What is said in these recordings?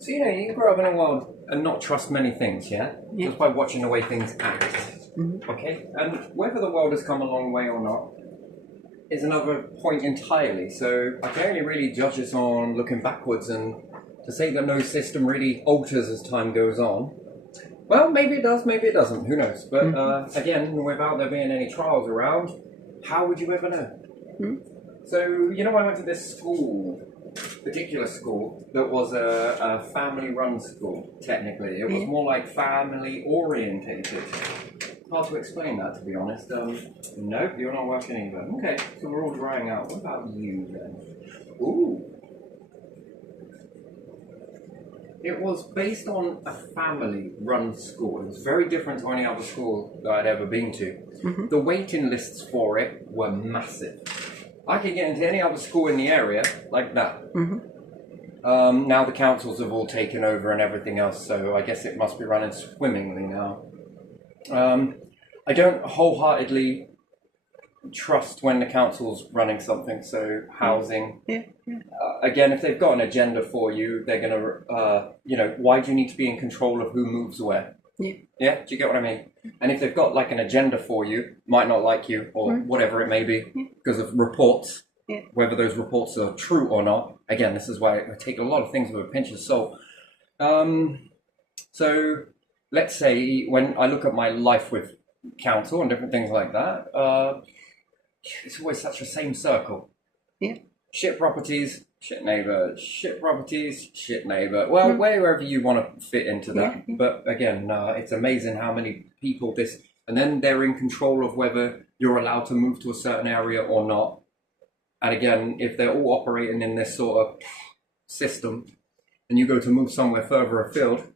So, you grow up in a world and not trust many things, yeah? Just by watching the way things act. Okay? And whether the world has come a long way or not is another point entirely. So I can only really judge this on looking backwards, and to say that no system really alters as time goes on, well, maybe it does, maybe it doesn't, who knows? But again, without there being any trials around, how would you ever know? So, I went to this particular school that was a family-run school, technically. It was more like family-orientated. Hard to explain that, to be honest. No, you're not working either. Okay, so we're all drying out. What about you, then? Ooh. It was based on a family-run school. It was very different to any other school that I'd ever been to. The waiting lists for it were massive. I could get into any other school in the area like that. Now the councils have all taken over and everything else, so I guess it must be running swimmingly now. I don't wholeheartedly trust when the council's running something, so housing. Again, if they've got an agenda for you, they're going to, why do you need to be in control of who moves where? Yeah, do you get what I mean? And if they've got like an agenda for you, might not like you or whatever it may be because of reports, whether those reports are true or not. Again, this is why I take a lot of things with a pinch of salt. So let's say when I look at my life with council and different things like that, it's always such a same circle. Shit properties, shit neighbour, shit properties, shit neighbour. Well, wherever you want to fit into that. But again, it's amazing how many people and then they're in control of whether you're allowed to move to a certain area or not. And again, if they're all operating in this sort of system and you go to move somewhere further afield,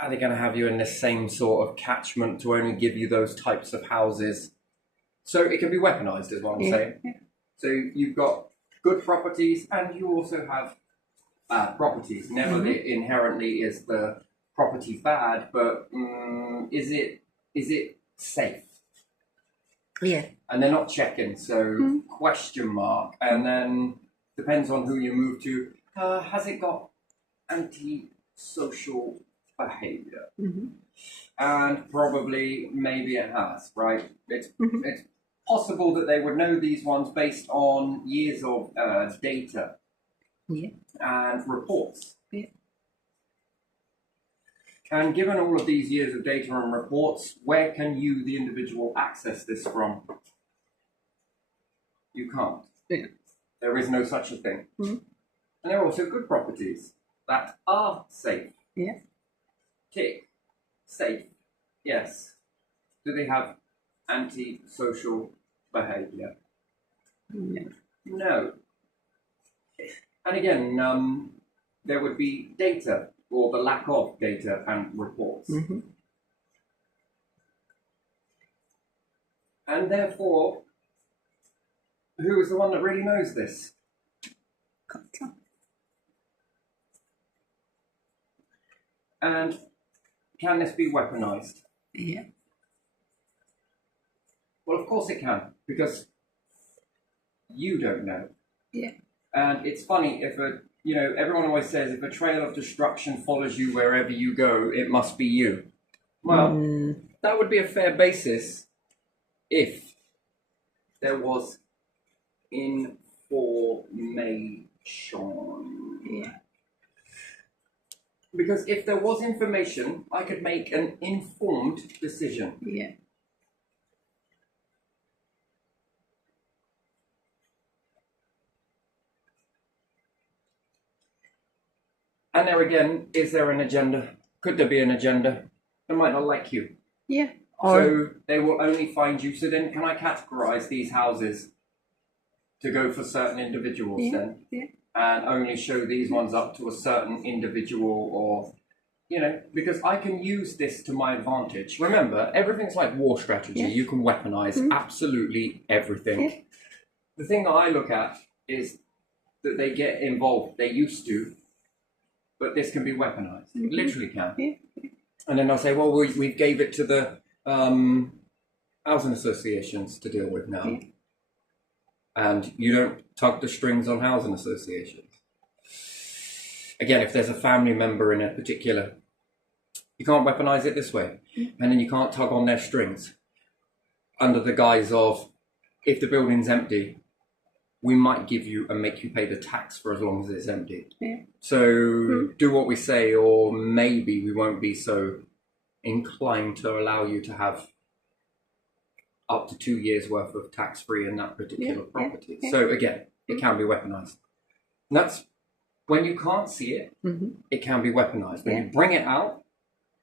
are they going to have you in this same sort of catchment to only give you those types of houses? So it can be weaponized, is what I'm saying. So you've got good properties and you also have bad properties. Never inherently is the property bad, but is it safe? And they're not checking, so question mark. And then depends on who you move to. Has it got anti-social behavior? And probably maybe it has, right? It's possible that they would know these ones based on years of data and reports. And given all of these years of data and reports, where can you, the individual, access this from? You can't. There is no such a thing. And there are also good properties that are safe. Tick. Safe. Yes. Do they have anti-social behavior? No. And again, there would be data or the lack of data and reports. And therefore, who is the one that really knows this? And can this be weaponized? Well, of course it can, because you don't know. And it's funny, everyone always says if a trail of destruction follows you wherever you go, it must be you. Well, that would be a fair basis if there was information. Because if there was information, I could make an informed decision. And there again, is there an agenda? Could there be an agenda? They might not like you. So they will only find you. So then can I categorize these houses to go for certain individuals then? And only show these ones up to a certain individual or, because I can use this to my advantage. Remember, everything's like war strategy. You can weaponize absolutely everything. The thing that I look at is that they get involved. They used to. But this can be weaponized. It literally can. And then I'll say, well, we gave it to the housing associations to deal with now. And you don't tug the strings on housing associations. again, if there's a family member in a particular, you can't weaponize it this way. And then you can't tug on their strings under the guise of, if the building's empty, we might give you and make you pay the tax for as long as it's empty. Yeah. So do what we say, or maybe we won't be so inclined to allow you to have up to 2 years worth of tax-free in that particular property. So again, it can be weaponized. And that's when you can't see it, it can be weaponized. When you bring it out,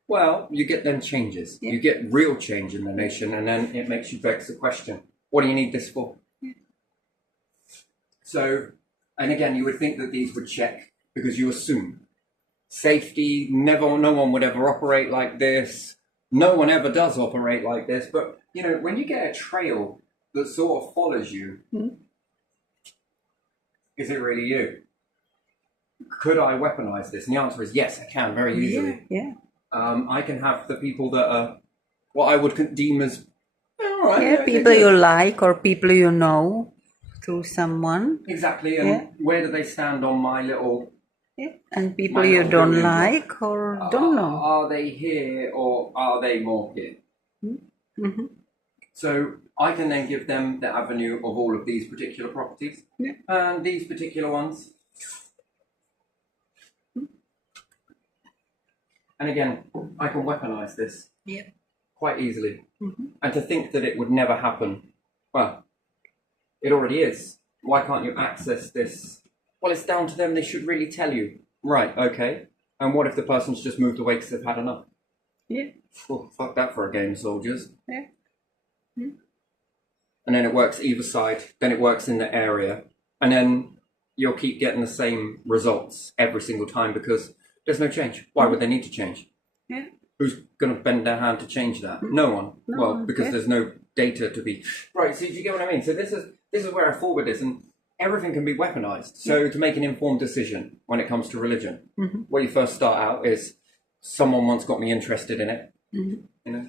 well, you get them changes. You get real change in the nation, and then it makes you vex the question, what do you need this for? So, and again, you would think that these would check because you assume safety, no one would ever operate like this. No one ever does operate like this. But, you know, when you get a trail that sort of follows you, is it really you? Could I weaponize this? And the answer is yes, I can very easily. I can have the people that are what I would deem as people you like or people you know through someone. Exactly, and where do they stand on my little... And people you don't like or don't know. Are they here or are they more here? So I can then give them the avenue of all of these particular properties and these particular ones. And again, I can weaponize this quite easily. And to think that it would never happen, well, it already is. Why can't you access this? Well, it's down to them. They should really tell you. Right, okay. And what if the person's just moved away because they've had enough? Well, fuck that for a game, soldiers. And then it works either side. Then it works in the area. And then you'll keep getting the same results every single time because there's no change. Why would they need to change? Who's going to bend their hand to change that? No one. Well, because there's no data to be... Right, so do you get what I mean? So this is where I fall with this, and everything can be weaponized. So to make an informed decision when it comes to religion, where you first start out is, someone once got me interested in it. You know,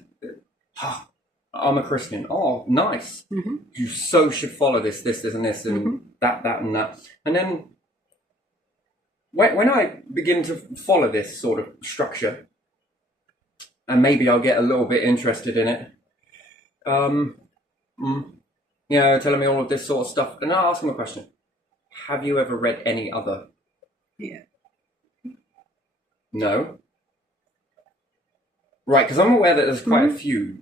I'm a Christian. Oh, nice. You so should follow this, and this, and that, and that. And then when I begin to follow this sort of structure, and maybe I'll get a little bit interested in it, you know, telling me all of this sort of stuff, and I'll ask them a question. Have you ever read any other? No. Right, because I'm aware that there's quite a few.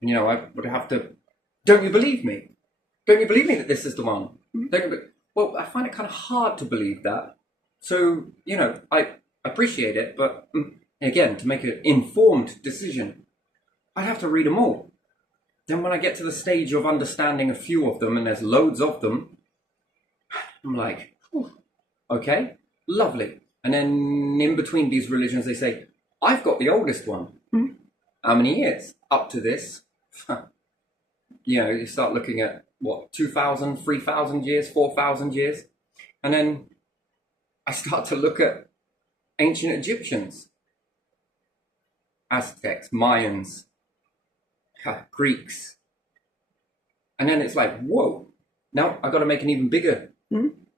You know, I would have to... Don't you believe me? Don't you believe me that this is the one? Well, I find it kind of hard to believe that. So, you know, I appreciate it, but again, to make an informed decision, I'd have to read them all. Then when I get to the stage of understanding a few of them, and there's loads of them, I'm like, okay, lovely. And then in between these religions, they say, I've got the oldest one. How many years? Up to this. You know, you start looking at, what, 2,000, 3,000 years, 4,000 years? And then I start to look at ancient Egyptians, Aztecs, Mayans, Greeks. And then it's like, whoa, now I've got to make an even bigger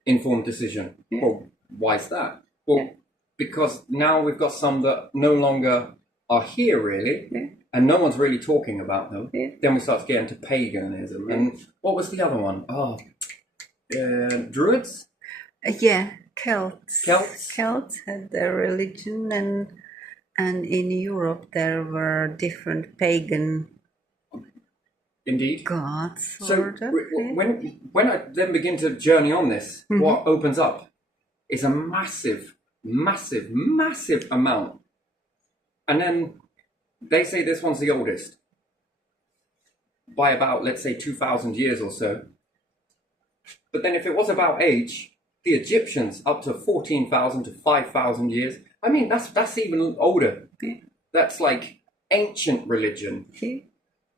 informed decision. Well, why is that? Well, because now we've got some that no longer are here, really, and no one's really talking about them. Then we start getting to paganism. And what was the other one? Druids? Celts. Celts? Celts had their religion, and in Europe there were different pagan gods. So when I then begin to journey on this, what opens up is a massive, massive, massive amount. And then they say this one's the oldest by about, let's say, 2,000 years or so. But then if it was about age, the Egyptians up to 14,000 to 5,000 years. I mean, that's even older. That's like ancient religion.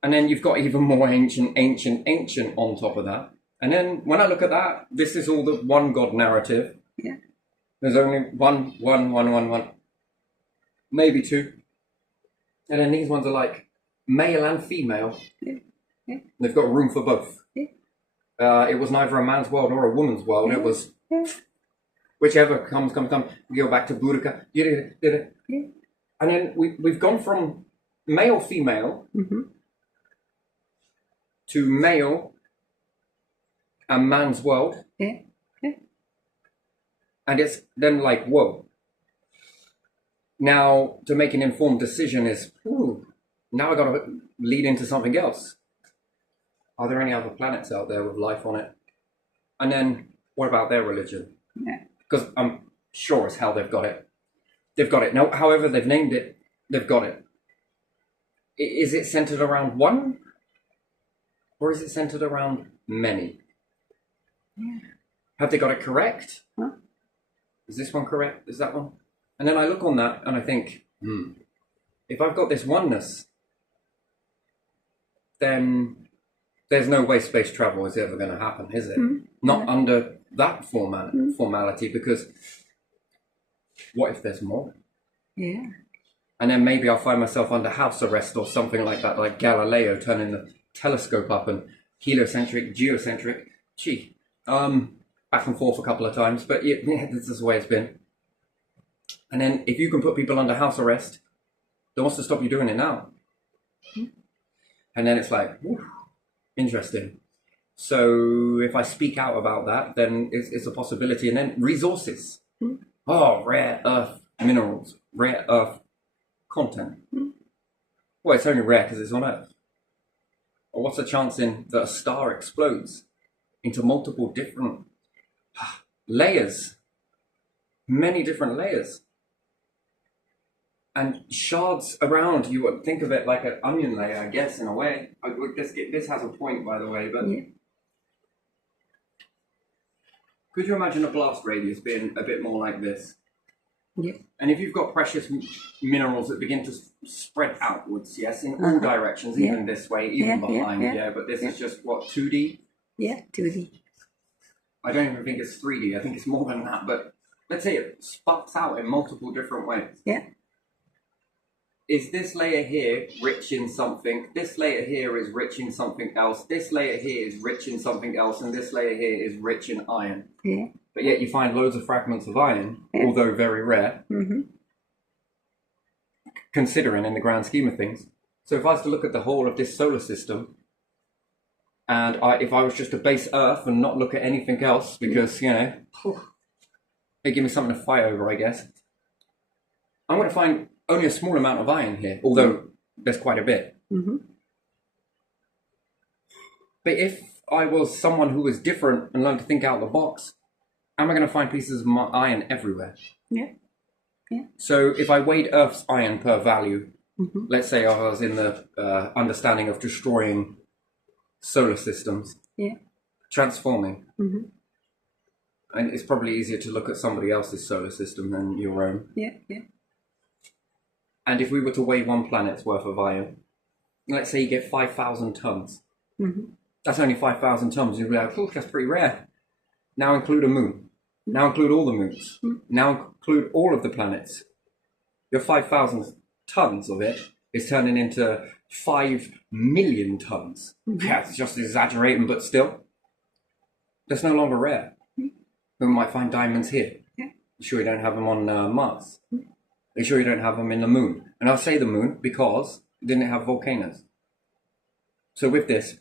And then you've got even more ancient on top of that. And then when I look at that, this is all the one God narrative. There's only one, maybe two. And then these ones are like male and female. They've got room for both. It was neither a man's world nor a woman's world. It was whichever comes. We go back to Burka. And then we've gone from male, female to male and man's world. Yeah. Yeah. And it's then like, whoa. Now, to make an informed decision is, now I got to lead into something else. Are there any other planets out there with life on it? And then, what about their religion? Yeah. Because I'm sure as hell they've got it. They've got it. Now, however they've named it, they've got it. Is it centered around one? Or is it centered around many? Yeah. Have they got it correct? Huh? Is this one correct? Is that one? And then I look on that and I think, if I've got this oneness, then there's no way space travel is ever going to happen, is it? Not under that formality, because what if there's more? Yeah. And then maybe I'll find myself under house arrest or something like that, like Galileo turning the telescope up and heliocentric, geocentric. Back and forth a couple of times, but yeah, this is the way it's been. And then if you can put people under house arrest, then what's to stop you doing it now? And then it's like, interesting. So if I speak out about that, then it's a possibility. And then resources. Oh, rare earth minerals, rare earth content. Well, it's only rare because it's on Earth. Or what's the chance that a star explodes into multiple different layers, many different layers, and shards around? You would think of it like an onion layer, I guess, in a way. This has a point, by the way, but could you imagine a blast radius being a bit more like this? Yeah. And if you've got precious minerals that begin to spread outwards, yes, in all directions, even this way, even behind, but this is just, what, 2D? Yeah, 2D. I don't even think it's 3D. I think it's more than that. But let's say it sputs out in multiple different ways. Yeah. Is this layer here rich in something? This layer here is rich in something else. This layer here is rich in something else. And this layer here is rich in iron. Yeah. But yet you find loads of fragments of iron, although very rare, considering in the grand scheme of things. So if I was to look at the whole of this solar system, and if I was just to base Earth and not look at anything else, because, they give me something to fight over, I guess, I'm going to find only a small amount of iron here, although there's quite a bit. But if I was someone who was different and learned to think out of the box, am I going to find pieces of iron everywhere? Yeah. Yeah. So if I weighed Earth's iron per value, let's say I was in the understanding of destroying solar systems, transforming, and it's probably easier to look at somebody else's solar system than your own. And if we were to weigh one planet's worth of iron, let's say you get 5,000 tons. That's only 5,000 tons. You'd be like, that's pretty rare. Now include a moon. Now include all the moons. Now include all of the planets. Your 5,000 tons of it is turning into 5 million tons. Yeah, it's just exaggerating, but still, that's no longer rare. We might find diamonds here. You sure you don't have them on Mars? Are you sure you don't have them in the moon? And I'll say the moon because it didn't have volcanoes. So with this,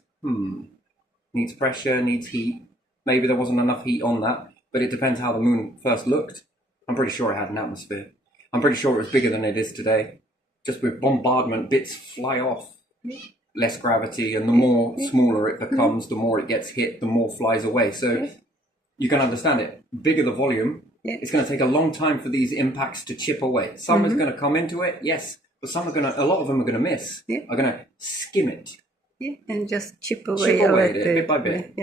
needs pressure, needs heat. Maybe there wasn't enough heat on that, but it depends how the moon first looked. I'm pretty sure it had an atmosphere. I'm pretty sure it was bigger than it is today. Just with bombardment, bits fly off. Less gravity, and the more smaller it becomes, the more it gets hit, the more flies away. So you can understand it. Bigger the volume, it's going to take a long time for these impacts to chip away. Some is going to come into it, yes, but some are going to, a lot of them are going to miss. Are going to skim it. And just chip away it bit by bit.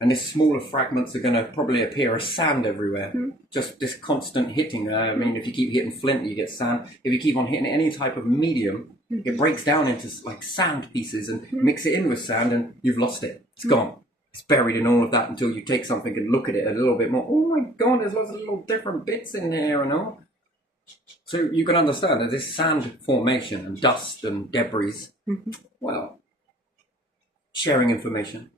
And these smaller fragments are going to probably appear as sand everywhere. Just this constant hitting. I mean, if you keep hitting flint, you get sand. If you keep on hitting any type of medium, it breaks down into like sand pieces and mix it in with sand, and you've lost it. It's gone. It's buried in all of that until you take something and look at it a little bit more. Oh my God, there's lots of little different bits in there and all. So you can understand that this sand formation and dust and debris, well, sharing information.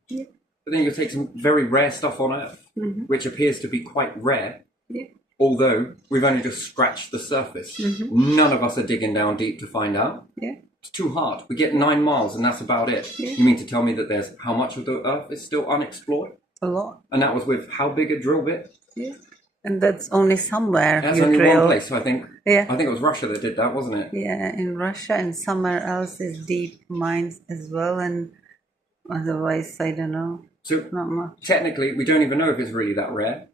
But then you take some very rare stuff on Earth, which appears to be quite rare, Yeah. although we've only just scratched the surface. None of us are digging down deep to find out. Yeah. It's too hard. We get 9 miles and that's about it. Yeah. You mean to tell me that there's how much of the Earth is still unexplored? A lot. And that was with how big a drill bit? Yeah. And that's only somewhere That's you only drill. one place, I think. Yeah. I think it was Russia that did that, wasn't it? Yeah, in Russia and somewhere else is deep mines as well, and otherwise I don't know, So not much. technically, we don't even know if it's really that rare,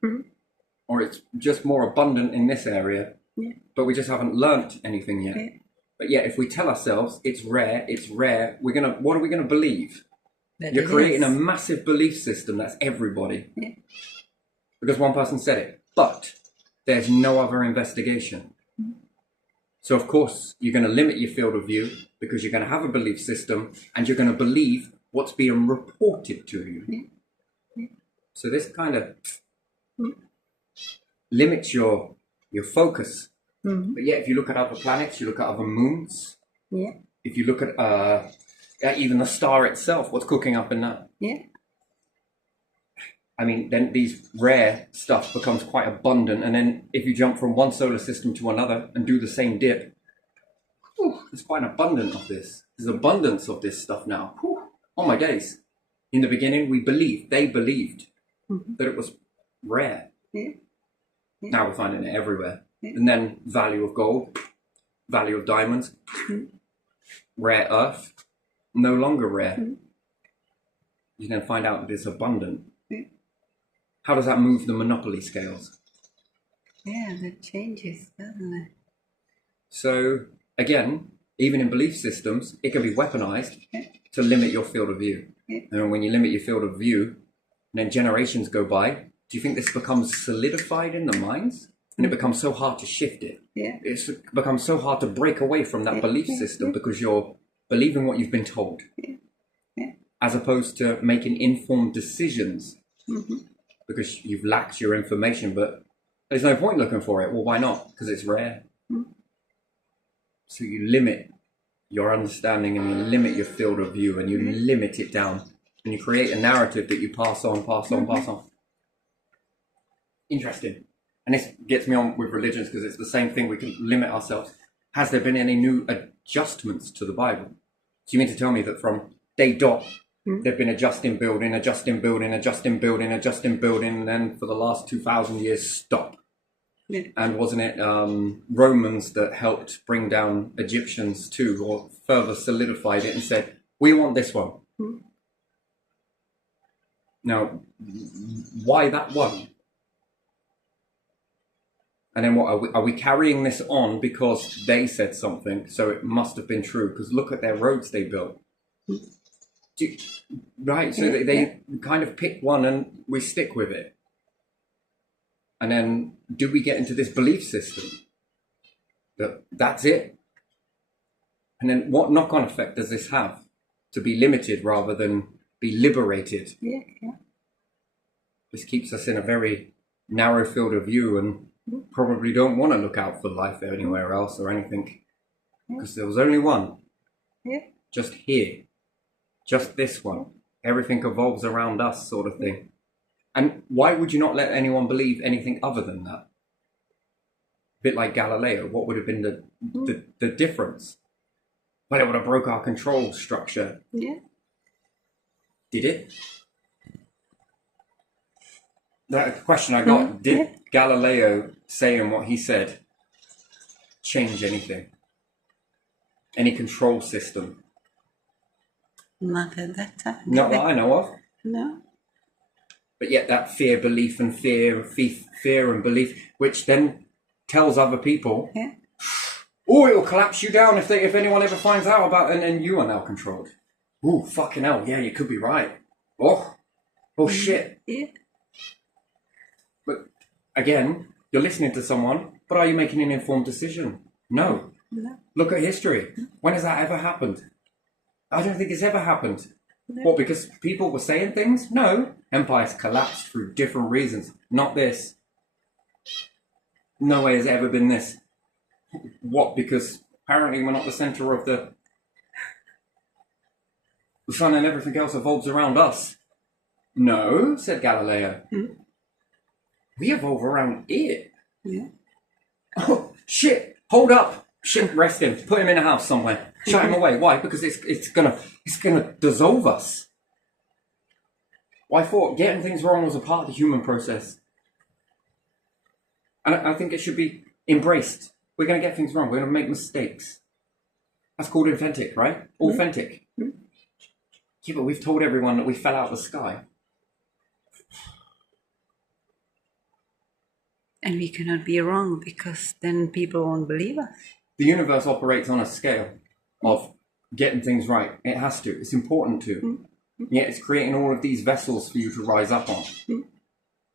or it's just more abundant in this area, Yeah. but we just haven't learnt anything yet. Yeah. But yeah, if we tell ourselves it's rare, what are we gonna believe? That You're it creating is. a massive belief system that's everybody. Yeah. Because one person said it. But there's no other investigation. So of course you're going to limit your field of view because you're going to have a belief system and you're going to believe what's being reported to you. So this kind of limits your focus. But yeah, if you look at other planets, you look at other moons. Yeah. If you look at even the star itself, what's cooking up in that? Yeah. I mean, then these rare stuff becomes quite abundant. And then if you jump from one solar system to another and do the same dip, there's quite an abundance of this. There's abundance of this stuff now. Oh my days. In the beginning, they believed that it was rare. Yeah. Now we're finding it everywhere. And then value of gold, value of diamonds, rare earth, no longer rare. You then find out that it's abundant. How does that move the monopoly scales? Yeah, that changes, doesn't it? So again, even in belief systems, it can be weaponized to limit your field of view. And when you limit your field of view, and then generations go by, do you think this becomes solidified in the minds? And it becomes so hard to shift it. Yeah. It's becomes so hard to break away from that belief system because you're believing what you've been told. As opposed to making informed decisions. Because you've lacked your information, but there's no point looking for it. Well, why not? Because it's rare. So you limit your understanding and you limit your field of view and you limit it down. And you create a narrative that you pass on. Interesting. And this gets me on with religions because it's the same thing. We can limit ourselves. Has there been any new adjustments to the Bible? So you mean to tell me that from day dot, they've been adjusting, building, and then for the last 2,000 years, stop. Yeah. And wasn't it Romans that helped bring down Egyptians too, or further solidified it and said, we want this one. Now, why that one? And then what are we carrying this on because they said something, so it must have been true? Because look at their roads they built. Right, so they kind of pick one and we stick with it. And then do we get into this belief system that that's it? And then what knock-on effect does this have to be limited rather than be liberated? Yeah. This keeps us in a very narrow field of view and probably don't want to look out for life anywhere else or anything because there was only one. Yeah. Just here. Just this one. Everything evolves around us, sort of thing. And why would you not let anyone believe anything other than that? A bit like Galileo. What would have been the difference? Well, it would have broke our control structure. Yeah. Did it? That question I got, did Galileo saying what he said change anything? Any control system? Not at that time. Not that I know of. No. But yet that fear, belief and fear and belief, which then tells other people, oh, it'll collapse you down if anyone ever finds out about it, and you are now controlled. Ooh, fucking hell, yeah, you could be right. Oh shit. Yeah. But again, you're listening to someone, but are you making an informed decision? No. Look at history. When has that ever happened? I don't think it's ever happened. No. What, because people were saying things? No. Empires collapsed through different reasons. Not this. No way has it ever been this. What? Because apparently we're not the center of the sun and everything else evolves around us. No, said Galileo. We evolve around it. Yeah. Oh, shit. Hold up. Shit, arrest him. Put him in a house somewhere. Shut him away. Why? Because it's gonna dissolve us. Well, I thought getting things wrong was a part of the human process. And I think it should be embraced. We're going to get things wrong. We're going to make mistakes. That's called authentic, right? Authentic. Yeah, but we've told everyone that we fell out of the sky. And we cannot be wrong because then people won't believe us. The universe operates on a scale of getting things right. It has to. It's important to. Yet it's creating all of these vessels for you to rise up on.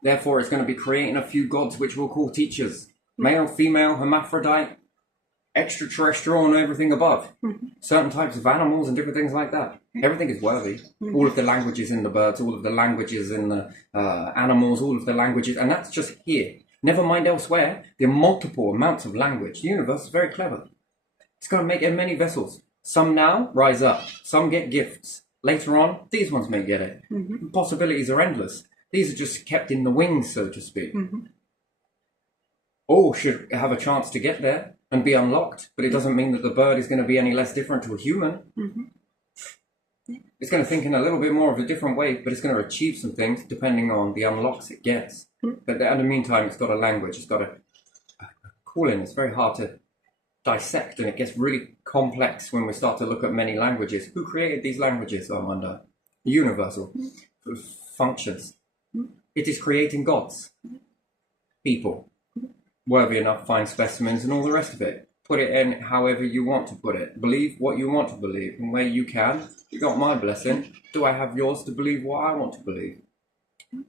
Therefore, it's going to be creating a few gods which we'll call teachers. Male, female, hermaphrodite, extraterrestrial, and everything above. Certain types of animals and different things like that. Everything is worthy. All of the languages in the birds, all of the languages in the animals, all of the languages, and that's just here. Never mind elsewhere. There are multiple amounts of language. The universe is very clever. It's going to make many vessels. Some now rise up. Some get gifts. Later on, these ones may get it. Possibilities are endless. These are just kept in the wings, so to speak. All should have a chance to get there and be unlocked, but it doesn't mean that the bird is going to be any less different to a human. It's going to think in a little bit more of a different way, but it's going to achieve some things depending on the unlocks it gets. But in the meantime, it's got a language, it's got a calling. It's very hard to dissect, and it gets really complex when we start to look at many languages. Who created these languages, I wonder? Universal functions. It is creating gods, people, worthy enough, fine specimens, and all the rest of it. Put it in however you want to put it. Believe what you want to believe, and where you can. You got my blessing. Do I have yours to believe what I want to believe? You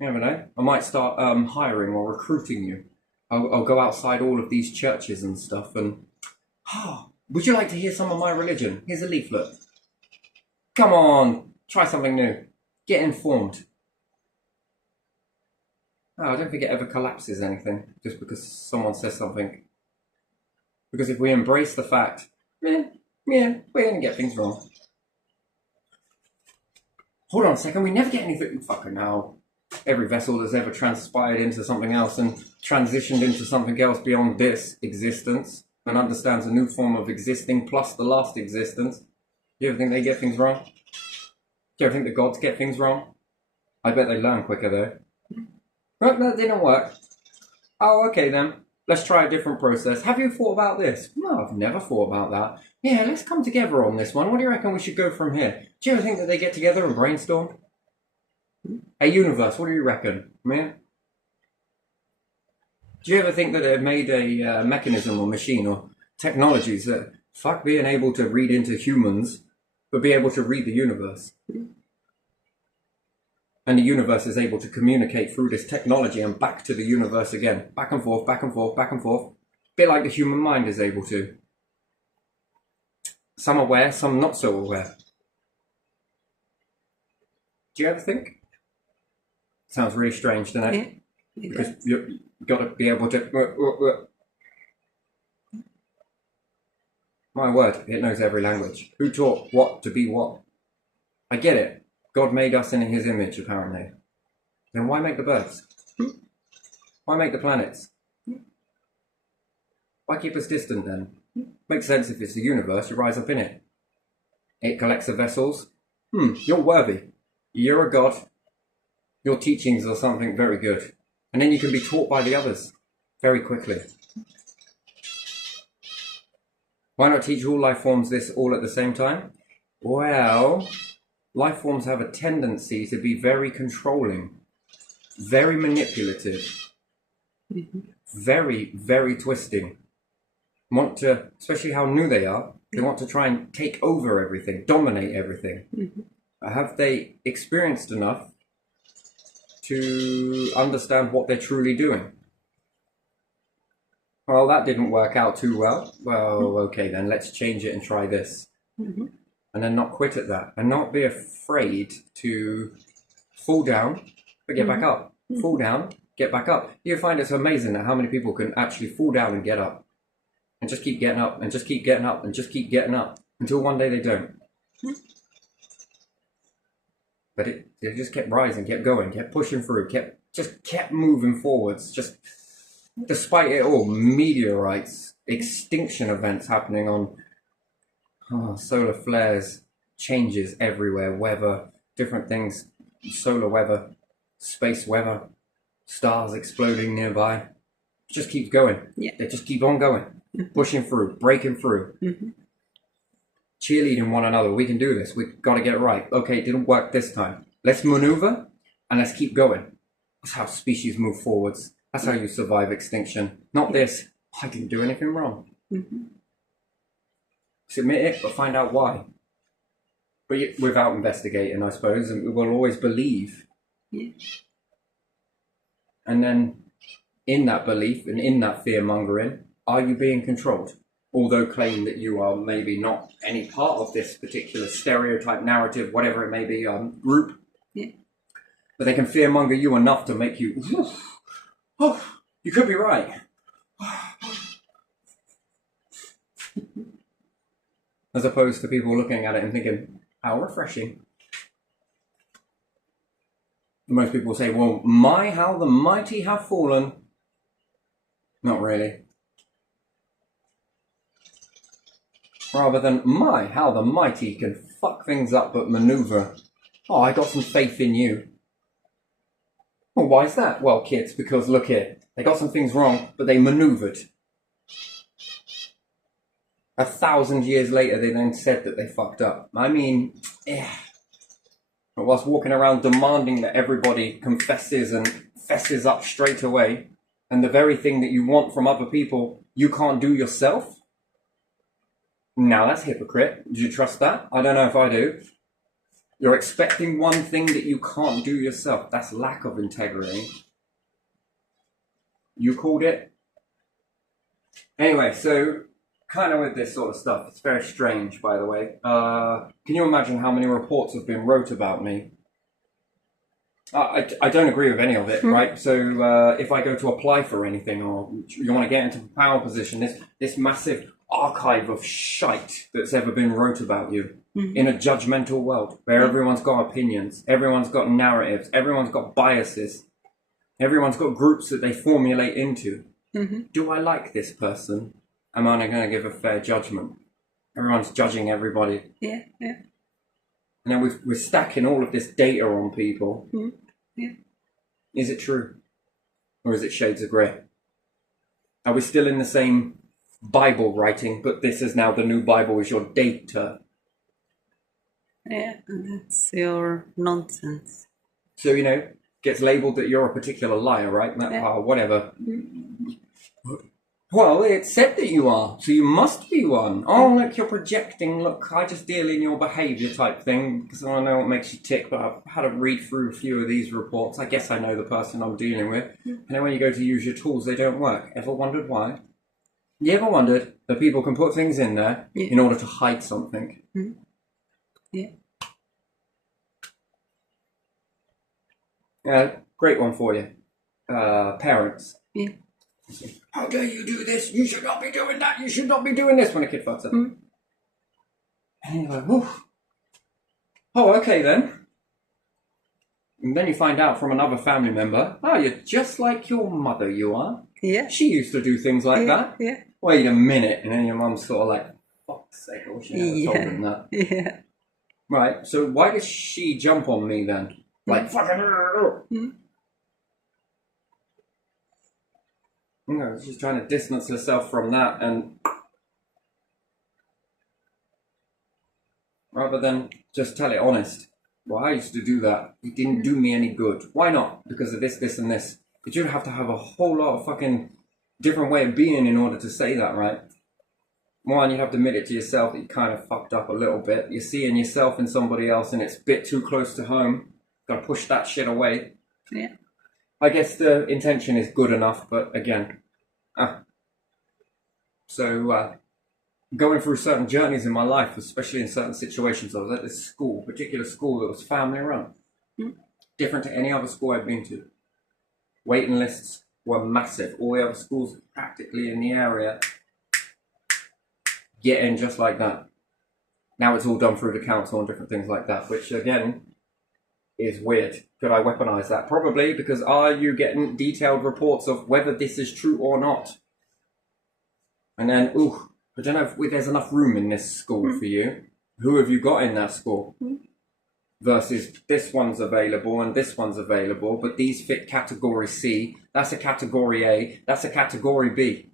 never know. I might start hiring or recruiting you. I'll go outside all of these churches and stuff and, would you like to hear some of my religion? Here's a leaflet. Come on, try something new. Get informed. I don't think it ever collapses anything just because someone says something. Because if we embrace the fact, we're going to get things wrong. Hold on a second, we never get anything. Fucking hell. Every vessel that's ever transpired into something else and transitioned into something else beyond this existence and understands a new form of existing plus the last existence. Do you ever think they get things wrong? Do you ever think the gods get things wrong? I bet they learn quicker though. Right, that didn't work. Oh, okay then. Let's try a different process. Have you thought about this? No, I've never thought about that. Yeah, let's come together on this one. What do you reckon we should go from here? Do you ever think that they get together and brainstorm? Hey, universe, what do you reckon? Man? Do you ever think that they've made a mechanism or machine or technologies that fuck being able to read into humans, but be able to read the universe? And the universe is able to communicate through this technology and back to the universe again. Back and forth, back and forth, back and forth. Bit like the human mind is able to. Some aware, some not so aware. Do you ever think? Sounds really strange, doesn't it? Yeah. Because you've got to be able to... My word, it knows every language. Who taught what to be what? I get it. God made us in his image, apparently. Then why make the birds? Why make the planets? Why keep us distant then? Makes sense if it's the universe, you rise up in it. It collects the vessels. You're worthy. You're a god. Your teachings are something very good. And then you can be taught by the others very quickly. Why not teach all life forms this all at the same time? Well, life forms have a tendency to be very controlling, very manipulative, very, very twisting. Want to, especially how new they are, they want to try and take over everything, dominate everything. Have they experienced enough to understand what they're truly doing? Well, that didn't work out too well. Well, okay then, let's change it and try this. And then not quit at that. And not be afraid to fall down, but get back up. Fall down, get back up. You find it's amazing at how many people can actually fall down and get up. And just keep getting up, and just keep getting up, and just keep getting up. Until one day they don't. But it just kept rising, kept going, kept pushing through, kept moving forwards. Just despite it all, meteorites, extinction events happening on solar flares, changes everywhere, weather, different things, solar weather, space weather, stars exploding nearby. It just keeps going. Yeah. They just keep on going, pushing through, breaking through. Cheerleading one another. We can do this. We've got to get it right. Okay, it didn't work this time. Let's maneuver and let's keep going. That's how species move forwards. That's how you survive extinction. Not this, I didn't do anything wrong. Submit it, but find out why. But without investigating, I suppose, and we'll always believe. Yeah. And then in that belief and in that fear-mongering, are you being controlled? Although claim that you are maybe not any part of this particular stereotype, narrative, whatever it may be, group. Yeah. But they can fearmonger you enough to make you, oh, you could be right. As opposed to people looking at it and thinking, how refreshing. Most people say, well, how the mighty have fallen. Not really. Rather than, how the mighty can fuck things up but maneuver. Oh, I got some faith in you. Well, why is that? Well, kids, because look here. They got some things wrong, but they maneuvered. 1,000 years later, they then said that they fucked up. I mean, But whilst walking around demanding that everybody confesses and fesses up straight away, and the very thing that you want from other people, you can't do yourself? Now that's hypocrite. Do you trust that? I don't know if I do. You're expecting one thing that you can't do yourself. That's lack of integrity. You called it? Anyway, so kind of with this sort of stuff, it's very strange, by the way. Can you imagine how many reports have been wrote about me? I don't agree with any of it, right? So if I go to apply for anything, or you want to get into a power position, this massive archive of shite that's ever been wrote about you in a judgmental world where everyone's got opinions, everyone's got narratives, everyone's got biases, everyone's got groups that they formulate into. Do I like this person? Am I going to give a fair judgment? Everyone's judging everybody. Yeah. And then we're stacking all of this data on people. Yeah. Is it true? Or is it shades of grey? Are we still in the same Bible writing, but this is now the new Bible is your data? Yeah, that's your nonsense. So, gets labelled that you're a particular liar, right? Whatever. Well, it said that you are, so you must be one. Oh, look, you're projecting. Look, I just deal in your behaviour type thing, because I want to know what makes you tick, but I've had to read through a few of these reports. I guess I know the person I'm dealing with. And then when you go to use your tools, they don't work. Ever wondered why? You ever wondered that people can put things in there in order to hide something? Yeah. Great one for you. Parents. Yeah. How dare you do this? You should not be doing that. You should not be doing this when a kid fucks up. And you're like, oh, okay then. And then you find out from another family member, you're just like your mother, you are. Yeah. She used to do things like that. Yeah. Wait a minute. And then your mum's sort of like, fuck's sake, I wish you never told him that. Yeah. Right, so why does she jump on me then? Like, fucking... she's trying to distance herself from that, and rather than just tell it honest. Well, I used to do that. It didn't do me any good. Why not? Because of this, this, and this. But you'd have to have a whole lot of fucking different way of being in order to say that, right? One, you have to admit it to yourself that you kind of fucked up a little bit. You're seeing yourself in somebody else, and it's a bit too close to home. Gotta push that shit away. Yeah. I guess the intention is good enough, but again, So going through certain journeys in my life, especially in certain situations, I was at this school, particular school that was family run, different to any other school I'd been to. Waiting lists were massive. All the other schools practically in the area get in just like that. Now it's all done through the council and different things like that, which again, is weird. Could I weaponize that? Probably, because are you getting detailed reports of whether this is true or not? And then, I don't know if there's enough room in this school for you. Who have you got in that school? Versus this one's available and this one's available, but these fit category C. That's a category A. That's a category B.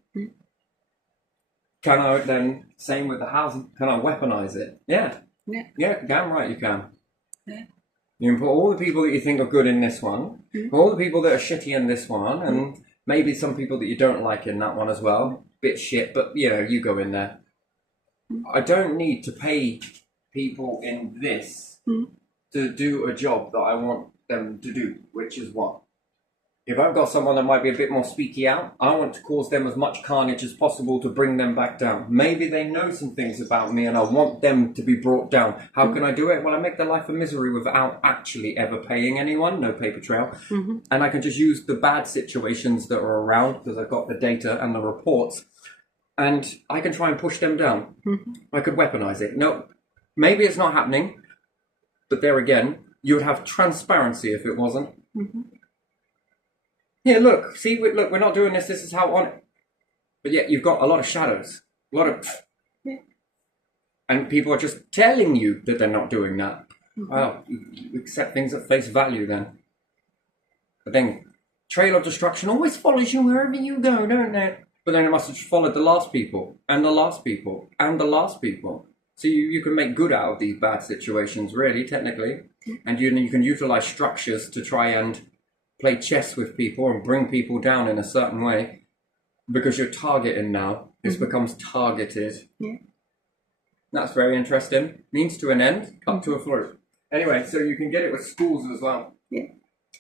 Can I then, same with the housing, can I weaponize it? Yeah. Damn right you can. Yeah. You can put all the people that you think are good in this one, all the people that are shitty in this one, and maybe some people that you don't like in that one as well. Bit shit, but you go in there. I don't need to pay people in this to do a job that I want them to do, which is what? If I've got someone that might be a bit more speaky out, I want to cause them as much carnage as possible to bring them back down. Maybe they know some things about me and I want them to be brought down. How can I do it? Well, I make their life a misery without actually ever paying anyone, no paper trail. And I can just use the bad situations that are around because I've got the data and the reports, and I can try and push them down. I could weaponize it. No, maybe it's not happening, but there again, you would have transparency if it wasn't. Yeah, look, see, look, we're not doing this. This is how on it. But yet you've got a lot of shadows, a lot of, and people are just telling you that they're not doing that. Well, you accept things at face value then. But then, trail of destruction always follows you wherever you go, don't it? But then it must have followed the last people, and the last people, and the last people. So you can make good out of these bad situations, really, technically, and you can utilize structures to try and play chess with people and bring people down in a certain way, because you're targeting now. This becomes targeted. That's very interesting. Means to an end, up to a flourish. Anyway, so you can get it with schools as well.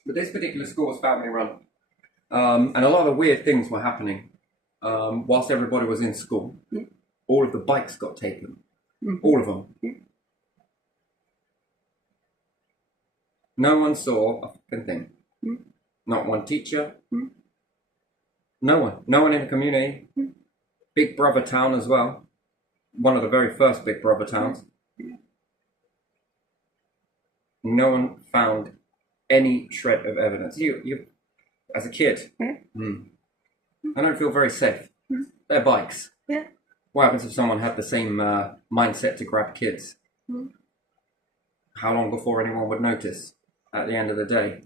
But this particular school was family run. And a lot of weird things were happening whilst everybody was in school. All of the bikes got taken. All of them. No one saw a fucking thing. Not one teacher. No one. No one in the community. Big Brother town as well. One of the very first Big Brother towns. No one found any shred of evidence. You as a kid, I don't feel very safe. They're bikes. What happens if someone had the same mindset to grab kids? How long before anyone would notice at the end of the day?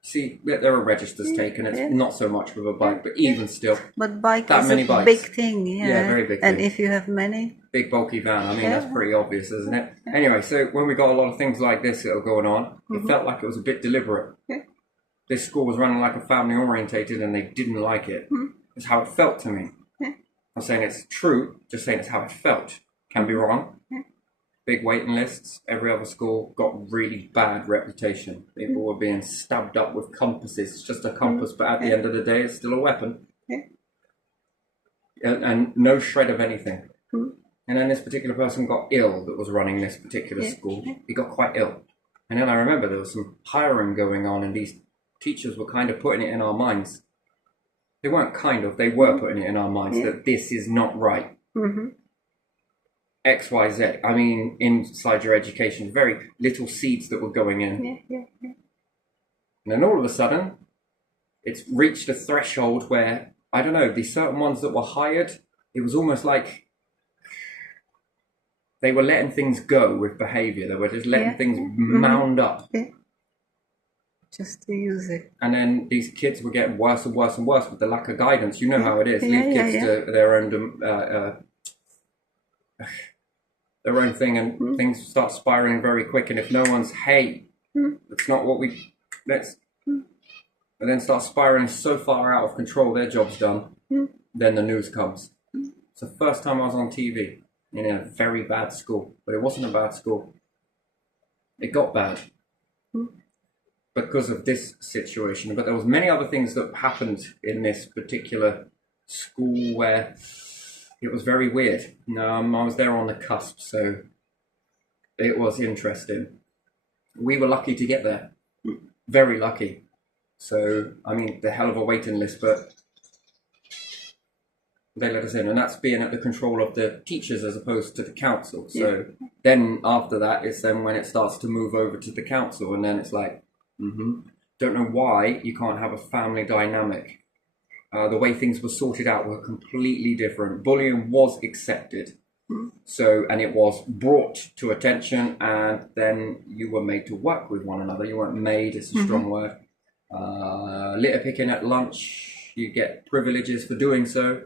See, there are registers taken. It's not so much with a bike, but even still. But bike that is many a bikes. big thing, very big And thing. if you have many, Big bulky van. I mean, that's pretty obvious, isn't it? Anyway, so when we got a lot of things like this that were going on, it felt like it was a bit deliberate. This school was running like a family orientated, and they didn't like it. It's how it felt to me. I'm saying it's true, just saying it's how it felt. Can be wrong. Big waiting lists. Every other school got really bad reputation. People were being stabbed up with compasses. It's just a compass, but at the end of the day, it's still a weapon. And no shred of anything. And then this particular person got ill that was running this particular school. He got quite ill. And then I remember there was some hiring going on, and these teachers were kind of putting it in our minds. They weren't kind of, they were putting it in our minds that this is not right. X, Y, Z. I mean, inside your education, very little seeds that were going in. And then all of a sudden, it's reached a threshold where, I don't know, these certain ones that were hired, it was almost like they were letting things go with behaviour. They were just letting things mound up. Just to use it. And then these kids were getting worse and worse and worse with the lack of guidance. You know how it is. Leave kids to their own thing, and things start spiraling very quick. And if no one's, hey, that's not what let's, and then start spiraling so far out of control, their job's done, then the news comes. It's the first time I was on TV in a very bad school, but it wasn't a bad school. It got bad. Because of this situation, but there was many other things that happened in this particular school where it was very weird. I was there on the cusp, so it was interesting. We were lucky to get there, very lucky. So, I mean, the hell of a waiting list, but they let us in, and that's being at the control of the teachers as opposed to the council. So then after that, it's then when it starts to move over to the council, and then it's like, don't know why you can't have a family dynamic. The way things were sorted out were completely different. Bullying was accepted. So, and it was brought to attention, and then you were made to work with one another. You weren't made, it's a strong word. Litter picking at lunch, you get privileges for doing so,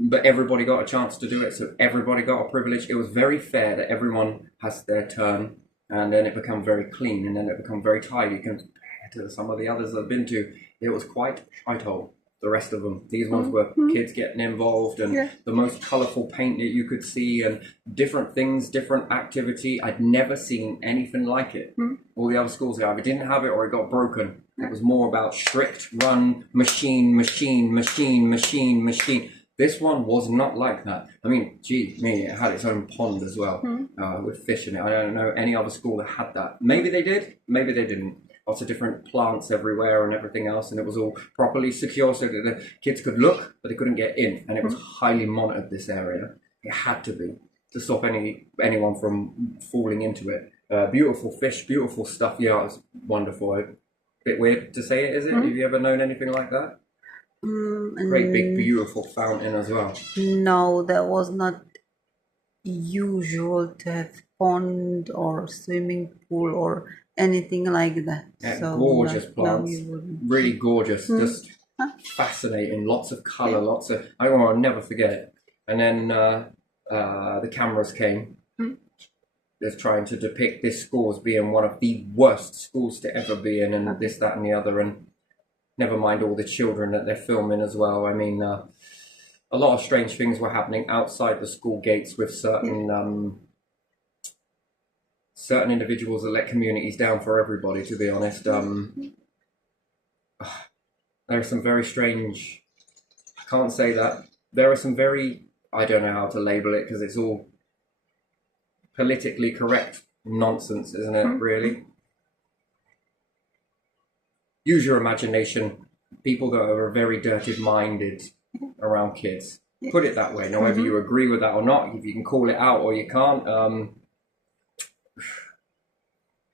but everybody got a chance to do it, so everybody got a privilege. It was very fair that everyone has their turn, and then it became very clean, and then it became very tidy compared to some of the others I've been to. It was quite shithole. The rest of them, these ones were kids getting involved, and the most colourful paint that you could see, and different things, different activity. I'd never seen anything like it. All the other schools either didn't have it or it got broken. It was more about strict run, machine. This one was not like that. I mean, gee, me, it had its own pond as well, with fish in it. I don't know any other school that had that. Maybe they did, maybe they didn't. Lots of different plants everywhere and everything else, and it was all properly secure so that the kids could look, but they couldn't get in. And it was highly monitored, this area. It had to be, to stop anyone from falling into it. Beautiful fish, beautiful stuff. Yeah, it was wonderful. A bit weird to say it, is it? Have you ever known anything like that? Great big beautiful fountain as well. No, that was not usual to have pond or swimming pool or anything like that. Yeah, so gorgeous no, plants, you wouldn't. really gorgeous, just fascinating, lots of colour, lots of, I'll never forget it. And then the cameras came. They're trying to depict this school as being one of the worst schools to ever be in, and this, that and the other, and never mind all the children that they're filming as well. I mean, a lot of strange things were happening outside the school gates with certain certain individuals that let communities down for everybody, to be honest. There are some very strange, I can't say that. There are some very, I don't know how to label it because it's all politically correct nonsense, isn't it, really? Use your imagination. People that are very dirty-minded around kids. Put it that way. Now, whether you agree with that or not, if you can call it out or you can't,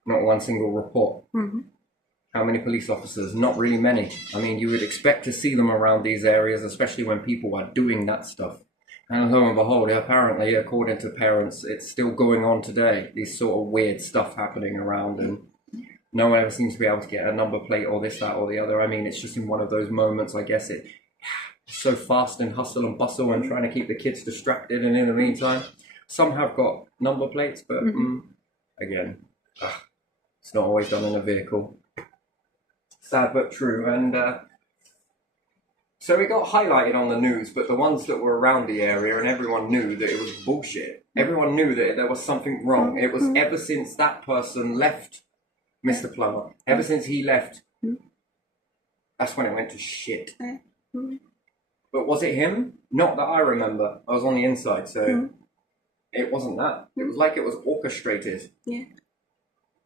not one single report. How many police officers? Not really many. I mean, you would expect to see them around these areas, especially when people are doing that stuff. And lo and behold, apparently, according to parents, it's still going on today. These sort of weird stuff happening around, and no one ever seems to be able to get a number plate or this, that, or the other. I mean, it's just in one of those moments, I guess it's so fast and hustle and bustle and trying to keep the kids distracted, and in the meantime, some have got number plates, but again, it's not always done in a vehicle. Sad but true. And so it got highlighted on the news, but the ones that were around the area, and everyone knew that it was bullshit. Everyone knew that there was something wrong. It was ever since that person left, Mr. Plummer, ever since he left, that's when it went to shit. But was it him? Not that I remember. I was on the inside, so it wasn't that. It was like it was orchestrated. Yeah.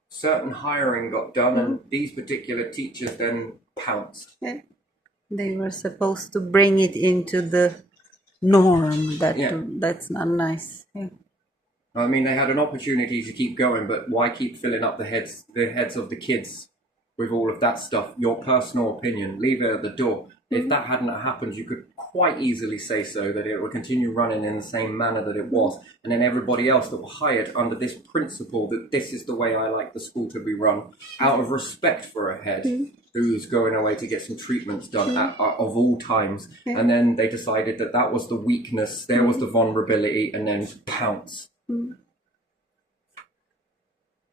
Certain hiring got done, and these particular teachers then pounced. Yeah. They were supposed to bring it into the norm. That's not nice. Yeah. I mean, they had an opportunity to keep going, but why keep filling up the heads of the kids with all of that stuff? Your personal opinion, leave it at the door. If that hadn't happened, you could quite easily say so, that it would continue running in the same manner that it was. And then everybody else that were hired under this principle that this is the way I like the school to be run, out of respect for a head who's going away to get some treatments done of all times. And then they decided that that was the weakness, there was the vulnerability, and then pounce.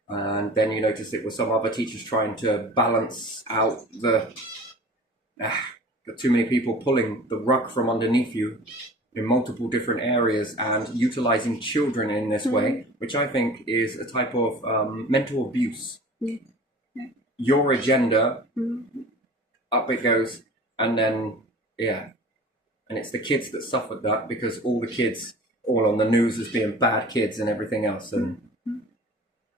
And then you notice it was some other teachers trying to balance out the... got too many people pulling the rug from underneath you in multiple different areas and utilizing children in this way, which I think is a type of mental abuse. Your agenda, up it goes, and then, and it's the kids that suffered that, because all the kids, all on the news as being bad kids and everything else, and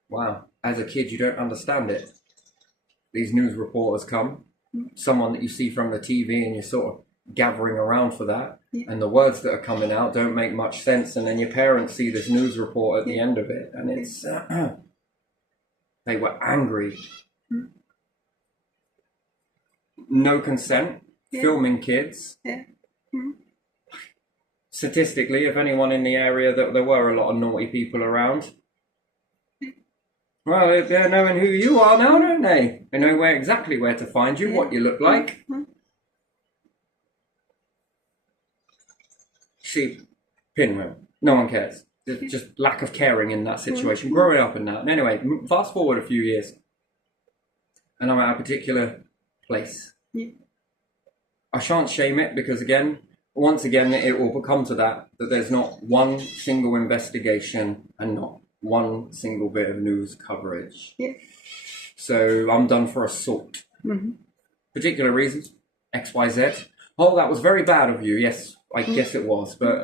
wow, as a kid you don't understand it. These news reporters come, someone that you see from the TV, and you sort of, gathering around for that, and the words that are coming out don't make much sense, and then your parents see this news report at the end of it, and it's they were angry. No consent, filming kids. Statistically, if anyone in the area, that there were a lot of naughty people around. Well, they're knowing who you are now, don't they? They know exactly where to find you, what you look like. See, pinwheel. No one cares. There's just lack of caring in that situation. Growing up in that. And anyway, fast forward a few years, and I'm at a particular place. I shan't shame it because, once again, it will come to that there's not one single investigation and not one single bit of news coverage. So I'm done for assault. Particular reasons, X, Y, Z. Oh, that was very bad of you. Yes, I guess it was. But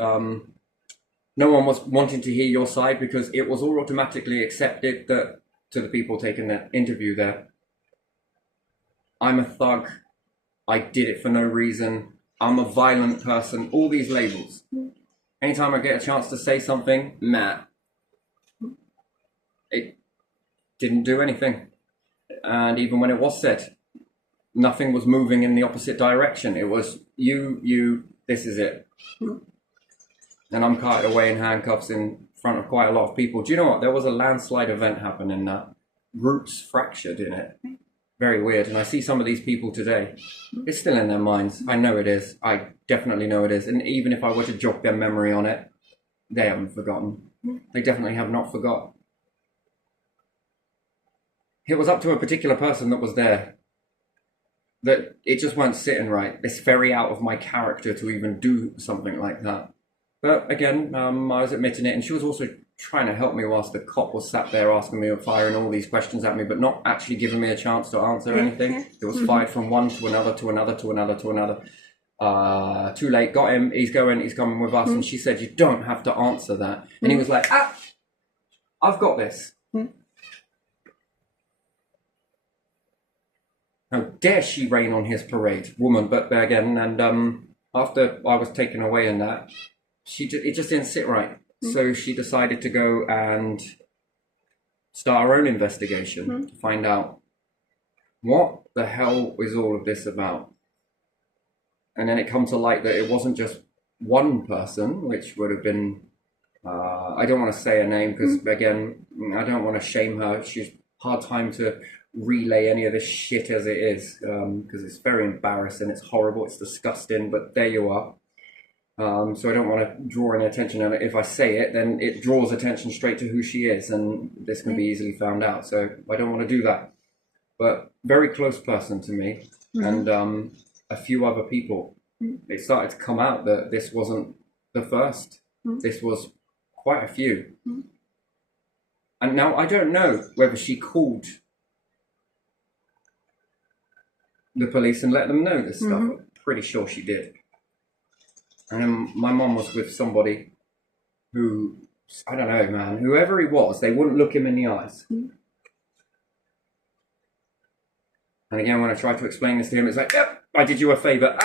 no one was wanting to hear your side because it was all automatically accepted that to the people taking the interview there, I'm a thug. I did it for no reason. I'm a violent person. All these labels. Anytime I get a chance to say something, it didn't do anything. And even when it was said, nothing was moving in the opposite direction. It was you, this is it. And I'm carted away in handcuffs in front of quite a lot of people. Do you know what? There was a landslide event happening that roots fractured in it. Very weird. And I see some of these people today. It's still in their minds. I know it is. I definitely know it is. And even if I were to jog their memory on it, they haven't forgotten. They definitely have not forgot. It was up to a particular person that was there that it just weren't sitting right. It's very out of my character to even do something like that. But again, I was admitting it, and she was also trying to help me whilst the cop was sat there asking me, firing all these questions at me, but not actually giving me a chance to answer anything. It was fired from one to another, to another, to another, to another. Too late, got him, he's coming with us. And she said, you don't have to answer that. And he was like, I've got this. How dare she rain on his parade, woman. But again, and after I was taken away in that, it just didn't sit right. So she decided to go and start her own investigation to find out what the hell is all of this about. And then it come to light that it wasn't just one person, which would have been, I don't want to say her name because, again, I don't want to shame her. She's hard time to relay any of this shit as it is because it's very embarrassing, it's horrible, it's disgusting, but there you are. So I don't want to draw any attention, and if I say it, then it draws attention straight to who she is, and this can be easily found out. So I don't want to do that. But very close person to me, and a few other people. It started to come out that this wasn't the first. This was quite a few. And now I don't know whether she called the police and let them know this stuff. I'm pretty sure she did. And then my mom was with somebody who, I don't know, man, whoever he was, they wouldn't look him in the eyes. And again, when I tried to explain this to him, it's like, yep, I did you a favor.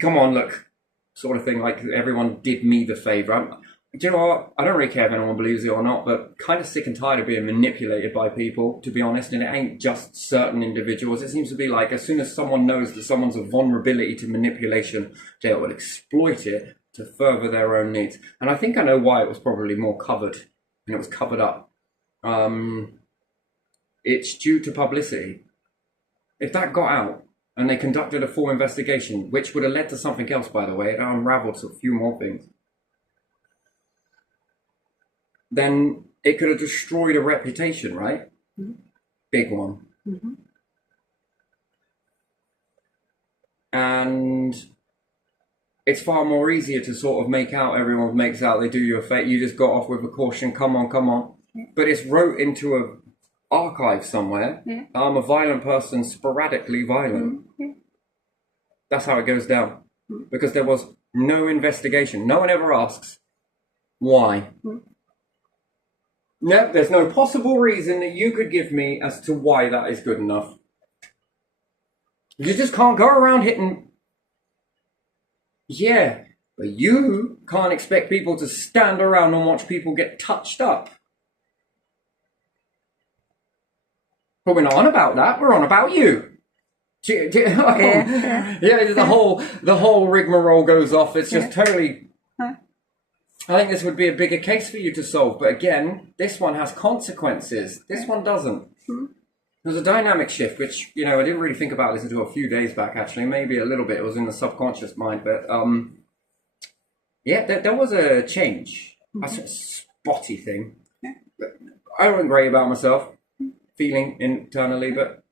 Come on, look, sort of thing, like everyone did me the favor. Do you know what? I don't really care if anyone believes it or not, but kind of sick and tired of being manipulated by people, to be honest. And it ain't just certain individuals. It seems to be like as soon as someone knows that someone's a vulnerability to manipulation, they will exploit it to further their own needs. And I think I know why it was probably more covered and it was covered up. It's due to publicity. If that got out and they conducted a full investigation, which would have led to something else, by the way, it unraveled a few more things, then it could have destroyed a reputation, right? Big one. And it's far more easier to sort of make out, everyone makes out they do you a favor, you just got off with a caution, come on. But it's wrote into a archive somewhere. I'm a violent person, sporadically violent. That's how it goes down. Because there was no investigation. No one ever asks why. No, there's no possible reason that you could give me as to why that is good enough. You just can't go around hitting Yeah, but you can't expect people to stand around and watch people get touched up. But we're not on about that. We're on about you. Yeah. Yeah, the whole rigmarole goes off. It's just totally. Huh. I think this would be a bigger case for you to solve, but again, this one has consequences. This one doesn't. There's a dynamic shift, which I didn't really think about this until a few days back. Actually, maybe a little bit. It was in the subconscious mind, but yeah, there was a change. A sort of spotty thing. I wasn't great about myself, feeling internally, but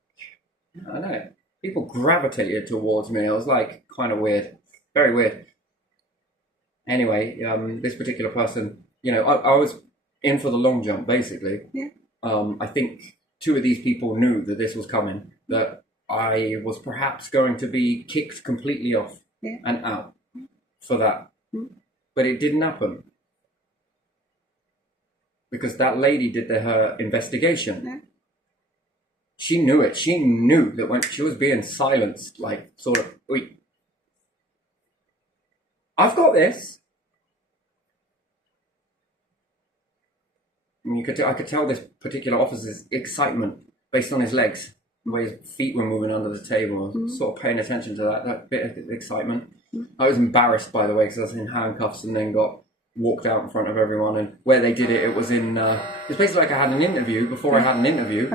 I don't know. People gravitated towards me. It was like kind of weird, very weird. Anyway, this particular person, I was in for the long jump, basically. Yeah. I think two of these people knew that this was coming, that I was perhaps going to be kicked completely off and out for that. But it didn't happen. Because that lady did her investigation. Yeah. She knew it. She knew that when she was being silenced, like sort of, wait, I've got this. And I could tell this particular officer's excitement based on his legs, the way his feet were moving under the table. I was sort of paying attention to that bit of excitement. I was embarrassed, by the way, because I was in handcuffs and then got walked out in front of everyone. And where they did it, it was in. It's basically like I had an interview before I had an interview.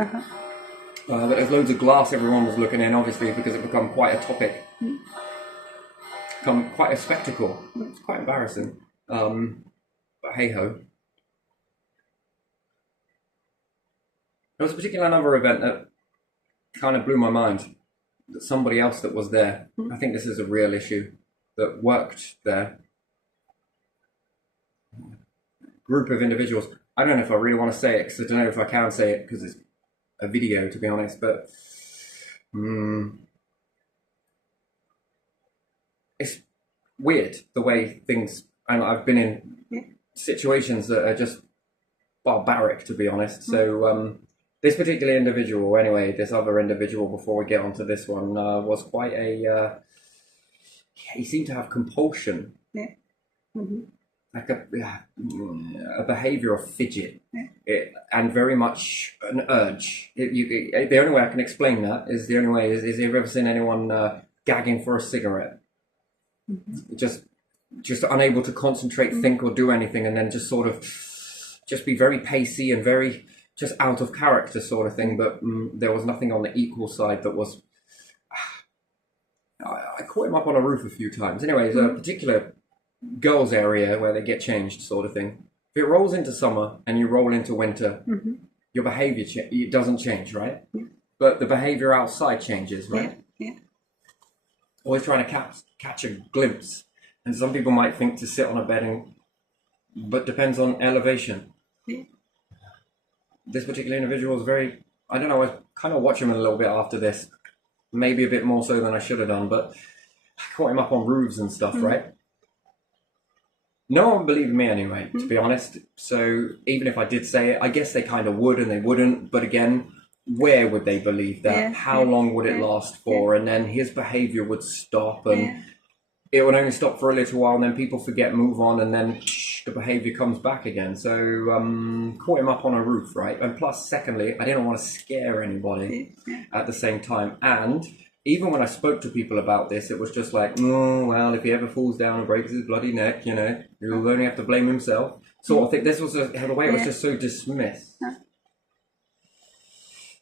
But there's loads of glass. Everyone was looking in, obviously, because it become quite a topic, become quite a spectacle. It's quite embarrassing. But hey ho. There was a particular another event that kind of blew my mind. That somebody else that was there, I think this is a real issue, that worked there. Group of individuals. I don't know if I really want to say it, because I don't know if I can say it, because it's a video, to be honest, but it's weird the way things, and I've been in situations that are just barbaric, to be honest. So this particular individual, anyway, this other individual, before we get onto this one, was quite a he seemed to have compulsion, like a behavior of fidget, and very much an urge. The only way I can explain that is the only way is you've ever seen anyone gagging for a cigarette, just unable to concentrate, think, or do anything, and then just sort of just be very pacey and very just out of character sort of thing. But there was nothing on the equal side that was. I caught him up on a roof a few times. Anyway, there's a particular girls' area where they get changed, sort of thing. If it rolls into summer and you roll into winter, your behavior it doesn't change, right? But the behavior outside changes, right? Yeah. Always trying to catch a glimpse. And some people might think to sit on a bed, but depends on elevation. Yeah. This particular individual was very, I don't know, I kind of watch him a little bit after this. Maybe a bit more so than I should have done, but I caught him up on roofs and stuff, right? No one believed me anyway, to be honest. So even if I did say it, I guess they kind of would and they wouldn't. But again, where would they believe that? Yeah, How long would it last for? And then his behavior would stop, and it would only stop for a little while, and then people forget, move on, and then the behavior comes back again. So caught him up on a roof, right? And plus, secondly, I didn't want to scare anybody at the same time. And even when I spoke to people about this, it was just like, oh, well, if he ever falls down and breaks his bloody neck, he'll only have to blame himself. Sort of thing. This was the way it was just so dismissed.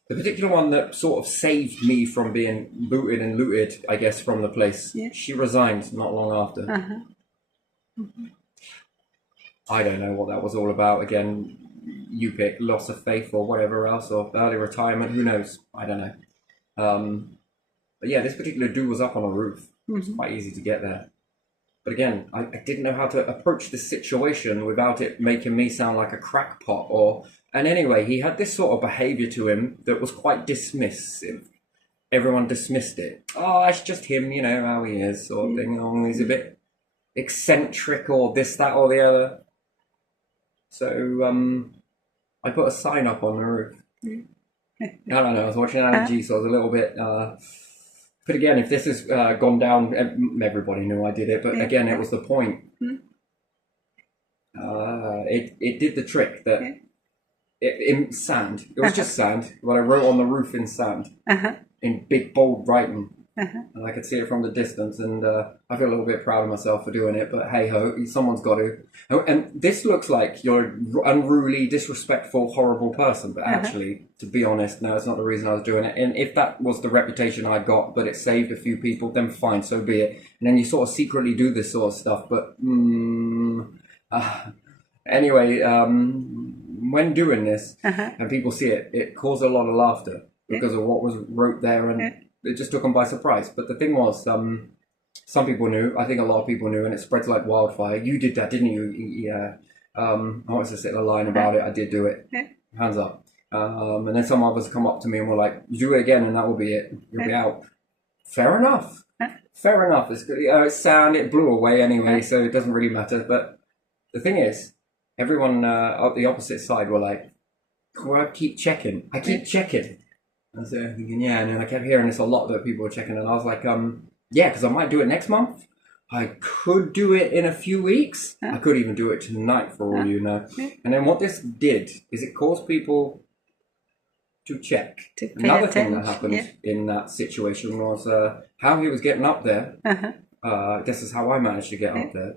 The particular one that sort of saved me from being booted and looted, I guess, from the place, she resigned not long after. I don't know what that was all about. Again, you pick loss of faith or whatever else, or early retirement, who knows? I don't know. But yeah, this particular dude was up on a roof. It's quite easy to get there. But again, I didn't know how to approach this situation without it making me sound like a crackpot. And anyway, he had this sort of behavior to him that was quite dismissive. Everyone dismissed it. Oh, it's just him, how he is, sort of thing. Oh, he's a bit eccentric, or this, that, or the other. So I put a sign up on the roof. I don't know, I was watching Angie, so I was a little bit But again, if this has gone down, everybody knew I did it. But again, it was the point. It did the trick that in sand. It was just sand. What I wrote on the roof in sand in big bold writing. And I could see it from the distance, and I feel a little bit proud of myself for doing it. But hey ho, someone's got to. And this looks like you're an unruly, disrespectful, horrible person. But actually, to be honest, no, it's not the reason I was doing it. And if that was the reputation I got, but it saved a few people, then fine, so be it. And then you sort of secretly do this sort of stuff. But anyway, when doing this, and people see it, it caused a lot of laughter because of what was wrote there, and it just took them by surprise. But the thing was, some people knew. I think a lot of people knew, and it spreads like wildfire. You did that, didn't you? Yeah. I was just sitting a line about it. I did do it. Hands up. And then some others come up to me and were like, "You do it again, and that will be it. You'll be out." Fair enough. Fair enough. It's good. It's sand. It blew away anyway, so it doesn't really matter. But the thing is, everyone at the opposite side were like, "Well, I keep checking. I keep checking." I was thinking, yeah, and then I kept hearing this a lot that people were checking, and I was like, yeah, because I might do it next month. I could do it in a few weeks. I could even do it tonight, for all you know. And then what this did is it caused people to check. Another thing that happened in that situation was how he was getting up there. This is how I managed to get up there.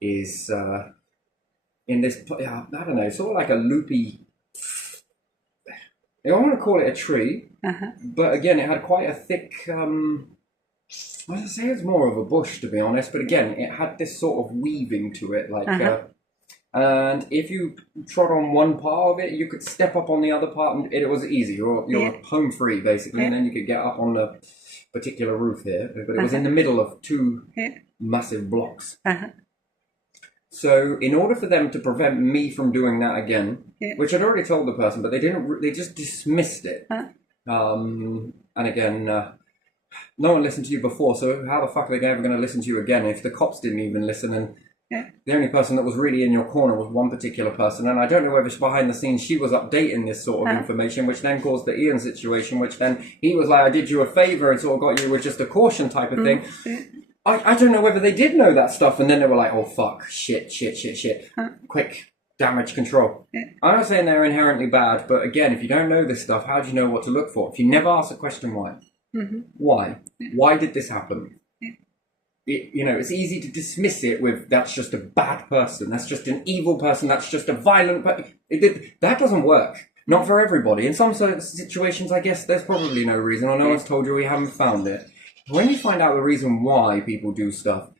Is in this, I don't know, sort of like a loopy. I don't want to call it a tree, but again, it had quite a thick, I'd say it's more of a bush, to be honest, but again, it had this sort of weaving to it, like, and if you trod on one part of it, you could step up on the other part, and it was easy. You're home free, basically, and then you could get up on the particular roof here, but it was in the middle of two massive blocks. So in order for them to prevent me from doing that again, which I'd already told the person, but they didn't, they just dismissed it. And again, no one listened to you before, so how the fuck are they ever going to listen to you again if the cops didn't even listen? And the only person that was really in your corner was one particular person, and I don't know whether behind the scenes she was updating this sort of information, which then caused the Ian situation, which then he was like, I did you a favour and sort of got you with just a caution type of thing. I don't know whether they did know that stuff, and then they were like, oh fuck, shit. Quick, damage control. I'm not saying they're inherently bad, but again, if you don't know this stuff, how do you know what to look for? If you never ask the question why? Why? Why did this happen? It's easy to dismiss it with, that's just a bad person, that's just an evil person, that's just a violent person. That doesn't work. Not for everybody. In some situations, I guess there's probably no reason, or no one's told you, we haven't found it. When you find out the reason why people do stuff,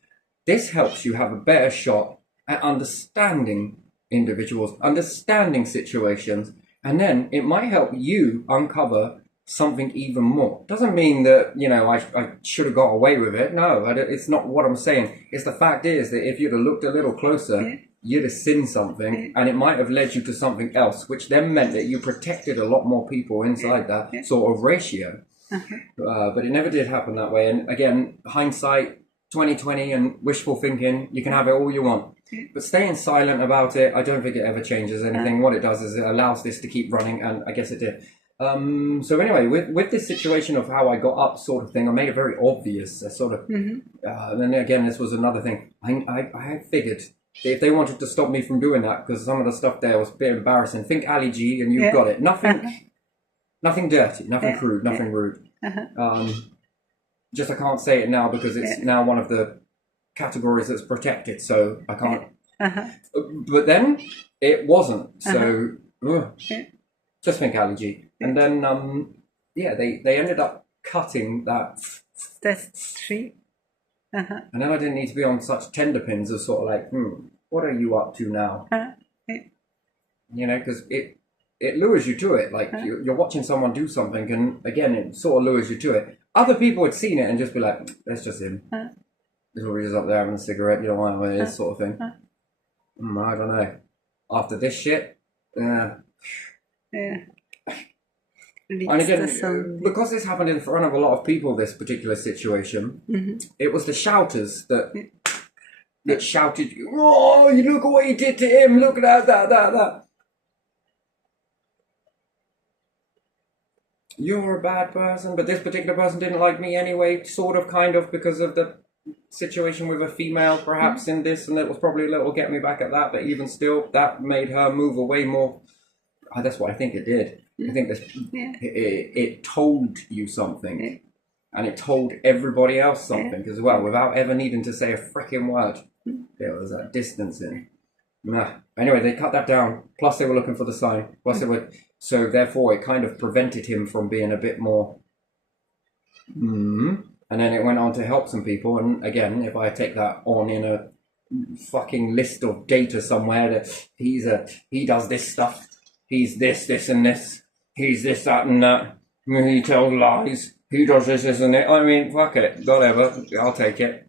this helps you have a better shot at understanding individuals, understanding situations, and then it might help you uncover something even more. Doesn't mean that, I should have got away with it. No, it's not what I'm saying. It's the fact is that if you'd have looked a little closer, you'd have seen something, and it might have led you to something else, which then meant that you protected a lot more people inside that sort of ratio. But it never did happen that way. And again, hindsight, 2020 and wishful thinking, you can have it all you want. But staying silent about it, I don't think it ever changes anything. What it does is it allows this to keep running, and I guess it did. So anyway, with this situation of how I got up sort of thing, I made it very obvious. And then again, this was another thing. I had figured if they wanted to stop me from doing that, because some of the stuff there was a bit embarrassing. Think Ali G and you've got it. Nothing dirty, nothing crude, nothing rude. Just I can't say it now because it's now one of the categories that's protected, so I can't. But then it wasn't. So just think Ali G. And then they ended up cutting that. That's true. And then I didn't need to be on such tender pins of sort of like, what are you up to now? Because it lures you to it. Like you're watching someone do something, and again, it sort of lures you to it. Other people had seen it and just be like, that's just him. He's always just up there having a cigarette, what it is, sort of thing. I don't know. After this shit, and again, because this happened in front of a lot of people, this particular situation, it was the shouters that shouted, oh, you look at what you did to him, look at that. you're a bad person, but this particular person didn't like me anyway, sort of, kind of, because of the situation with a female, perhaps, in this, and it was probably a little get me back at that, but even still, that made her move away more. That's what I think it did. I think this, it told you something, and it told everybody else something as well, without ever needing to say a freaking word. There was that distancing. Nah. Anyway, they cut that down. Plus, they were looking for the sign. Plus, they were, so therefore, it kind of prevented him from being a bit more. And then it went on to help some people. And again, if I take that on in a fucking list of data somewhere, that he does this stuff. He's this, and this. He's this, that, and that. He tells lies. He does this, and it. I mean, fuck it. Whatever. I'll take it.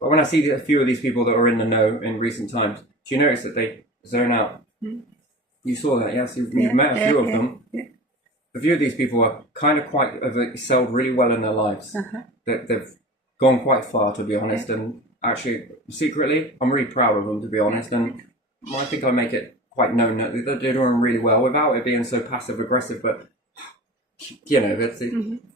But when I see a few of these people that are in the know in recent times, do you notice that they zone out? You saw that, yes? You've met a few of them. A few of these people are kind of have excelled really well in their lives. They've gone quite far, to be honest. And actually, secretly, I'm really proud of them, to be honest. And I think I make it quite known that they're doing really well without it being so passive aggressive. But you know,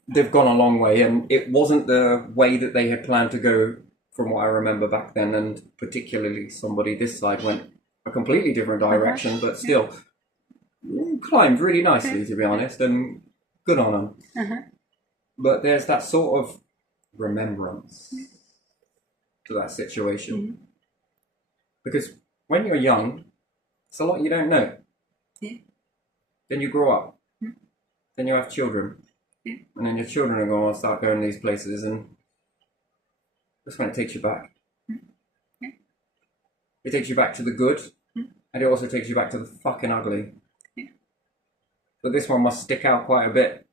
they've gone a long way, and it wasn't the way that they had planned to go. From what I remember back then, and particularly somebody this side went a completely different direction, but still climbed really nicely, to be honest, and good on them. But there's that sort of remembrance to that situation. Because when you're young, it's a lot you don't know. Then you grow up. Then you have children. And then your children are going to start going to these places, and that's when it takes you back. It takes you back to the good, and it also takes you back to the fucking ugly. But this one must stick out quite a bit.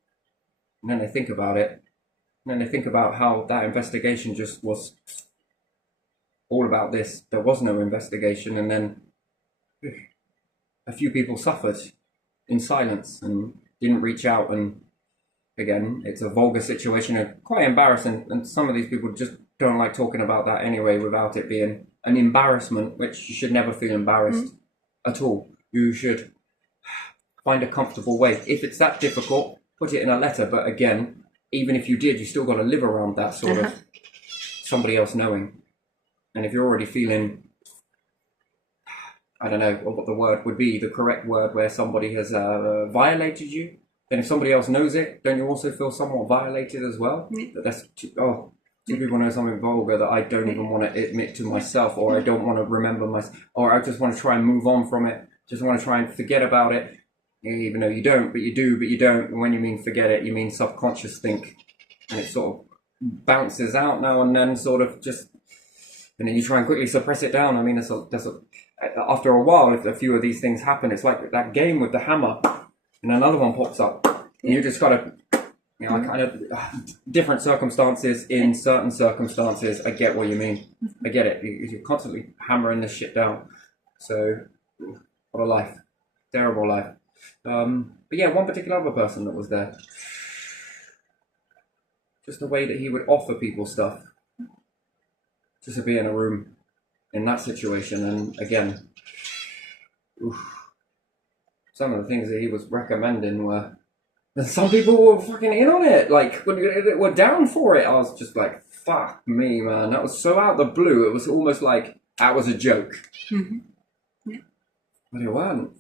And then they think about it. And then they think about how that investigation just was all about this. There was no investigation, and then a few people suffered in silence and didn't reach out. And again, it's a vulgar situation and quite embarrassing. And some of these people just don't like talking about that anyway, without it being an embarrassment, which you should never feel embarrassed at all. You should find a comfortable way. If it's that difficult, put it in a letter. But again, even if you did, you still got to live around that sort of somebody else knowing. And if you're already feeling, I don't know what the word would be, the correct word, where somebody has violated you, then if somebody else knows it, don't you also feel somewhat violated as well? That's two people know something vulgar that I don't even want to admit to myself, or I don't want to remember or I just want to try and move on from it. Just want to try and forget about it, even though you don't, but you do, but you don't. And when you mean forget it, you mean subconscious think, and it sort of bounces out now and then, sort of just, and then you try and quickly suppress it down. I mean, after a while, if a few of these things happen, it's like that game with the hammer, and another one pops up, and you just gotta. You know, kind of different circumstances in certain circumstances. I get what you mean. I get it. You're constantly hammering this shit down. So, what a life. Terrible life. But yeah, one particular other person that was there. Just the way that he would offer people stuff. Just to be in a room in that situation. And again, some of the things that he was recommending were... And some people were fucking in on it, like, were down for it. I was just like, fuck me, man. That was so out of the blue. It was almost like that was a joke. But it wasn't.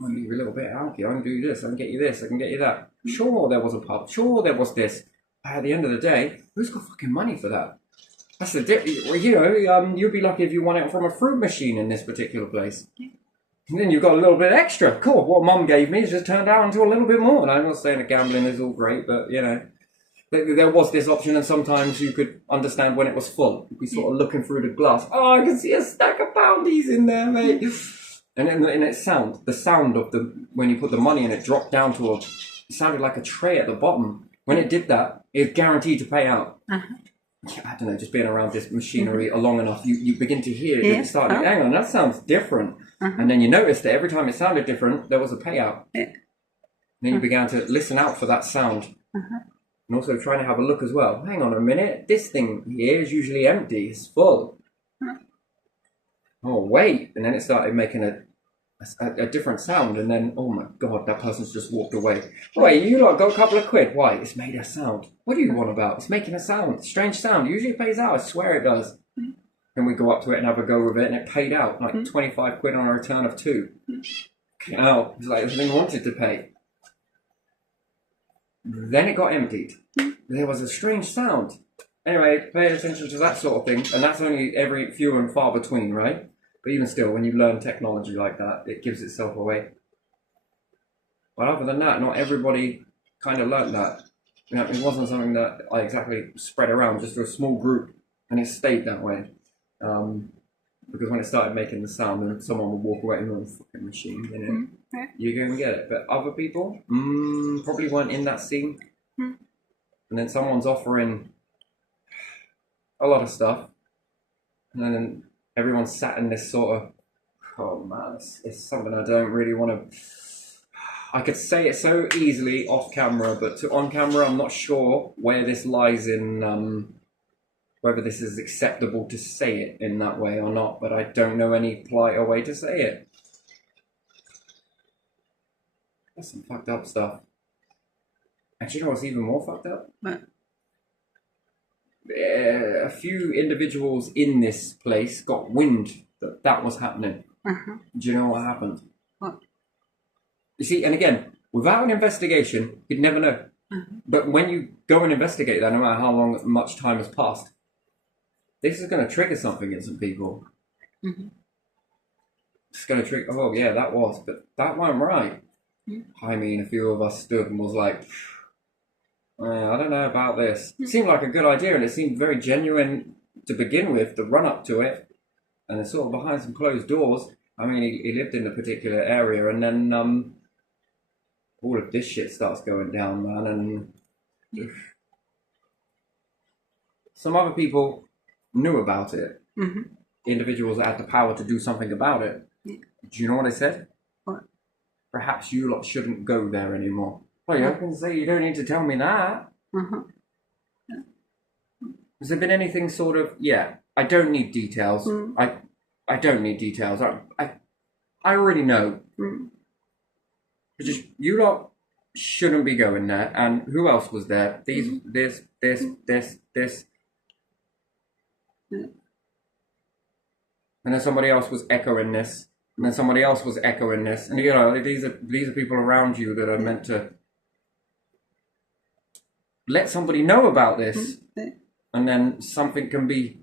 I can give you a little bit of alky. I can do this. I can get you this. I can get you that. Sure, there was a pub. Sure, there was this. But at the end of the day, who's got fucking money for that? That's the you'd be lucky if you won it from a fruit machine in this particular place. And then you've got a little bit extra. Cool. What Mum gave me has just turned out into a little bit more. And I'm not saying that gambling is all great, but, you know, there was this option, and sometimes you could understand when it was full. You'd be sort of looking through the glass. Oh, I can see a stack of poundies in there, mate. And then the sound of when you put the money in, it dropped down to it sounded like a tray at the bottom. When it did that, it's guaranteed to pay out. I don't know, just being around this machinery long enough, you begin to hear it. You start, hang on, that sounds different. And then you noticed that every time it sounded different, there was a payout. Then you began to listen out for that sound. And also trying to have a look as well. Hang on a minute, this thing here is usually empty, it's full. Oh, wait. And then it started making a a different sound, and then, oh my god, that person's just walked away. Wait, you lot got a couple of quid? Why? It's made a sound. What do you want about? It's making a sound. Strange sound. Usually it pays out. I swear it does. And we go up to it and have a go with it, and it paid out like 25 quid on a return of 2. Oh, it's like they wanted to pay. Then it got emptied. There was a strange sound. Anyway, pay attention to that sort of thing, and that's only every few and far between, right? But even still, when you learn technology like that, it gives itself away. But other than that, not everybody kind of learned that. You know, it wasn't something that I exactly spread around, just to a small group, and it stayed that way. Because when it started making the sound, then someone would walk away and go, fucking machine, you know, you go and get it. But other people probably weren't in that scene. And then someone's offering a lot of stuff, and then everyone's sat in this sort of, oh man, it's something I don't really want to. I could say it so easily off camera, but on camera, I'm not sure where this lies in. Whether this is acceptable to say it in that way or not, but I don't know any politer way to say it. That's some fucked up stuff. And you know what's even more fucked up? What? A few individuals in this place got wind that that was happening. Do you know what happened? What? You see, and again, without an investigation, you'd never know. But when you go and investigate that, no matter how much time has passed, this is going to trigger something in some people. It's going to trigger, oh yeah, that was, but that weren't right. I mean, a few of us stood and was like, I don't know about this. It seemed like a good idea, and it seemed very genuine to begin with, the run up to it, and it's sort of behind some closed doors. I mean, he lived in a particular area, and then all of this shit starts going down, man, and some other people knew about it. Individuals that had the power to do something about it. Do you know what I said? What? Perhaps you lot shouldn't go there anymore. Well, I can say you don't need to tell me that. Has there been anything sort of, I don't need details. I don't need details. I already know. But just, you lot shouldn't be going there. And who else was there? This. And then somebody else was echoing this, and then somebody else was echoing this, and you know, these are people around you that are meant to let somebody know about this, and then something can be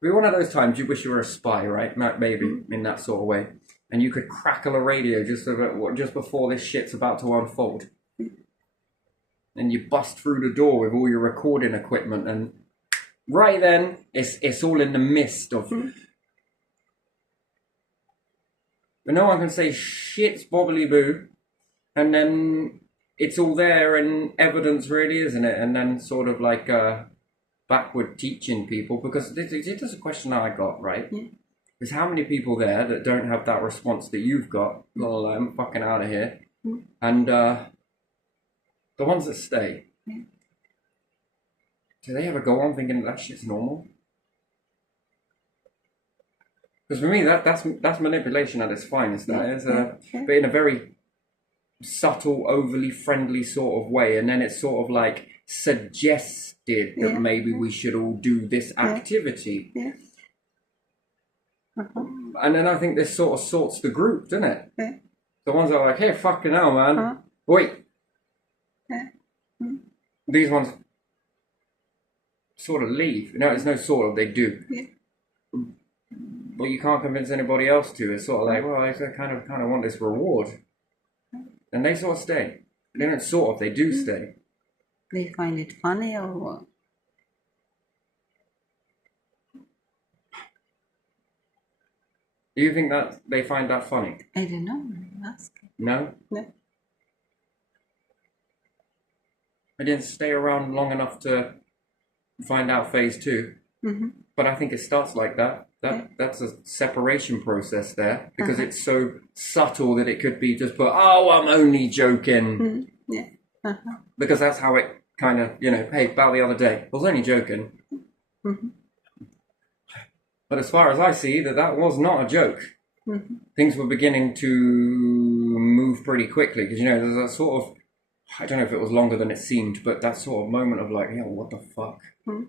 one of those times you wish you were a spy, right? Maybe in that sort of way, and you could crackle a radio just before this shit's about to unfold, and you bust through the door with all your recording equipment, and right then, it's all in the midst of. But no one can say shit's bobbly boo, and then it's all there and evidence, really, isn't it? And then sort of like backward teaching people, because this is a question that I got, right? Is how many people there that don't have that response that you've got? Well, I'm fucking out of here, and the ones that stay. Do they ever go on thinking that shit's normal? Because for me, that's manipulation at its finest. That is, but in a very subtle, overly friendly sort of way, and then it's sort of like suggested that maybe we should all do this activity. And then I think this sort of sorts the group, doesn't it? The ones that are like, hey, fucking hell, man, wait. These ones sort of leave. No, it's no sort of, they do. But you can't convince anybody else to. It's sort of like, well, I kind of want this reward. And they sort of stay. They don't sort of, they do stay. They find it funny or what? Do you think that they find that funny? I don't know. I'm asking. No? No. I didn't stay around long enough to find out phase 2. But I think it starts like that. That's a separation process there, because it's so subtle that it could be just put, oh, I'm only joking. Because that's how it kind of, hey, about the other day, I was only joking. But as far as I see, that was not a joke. things were beginning to move pretty quickly. Because, there's a sort of, I don't know if it was longer than it seemed, but that sort of moment of like, what the fuck? And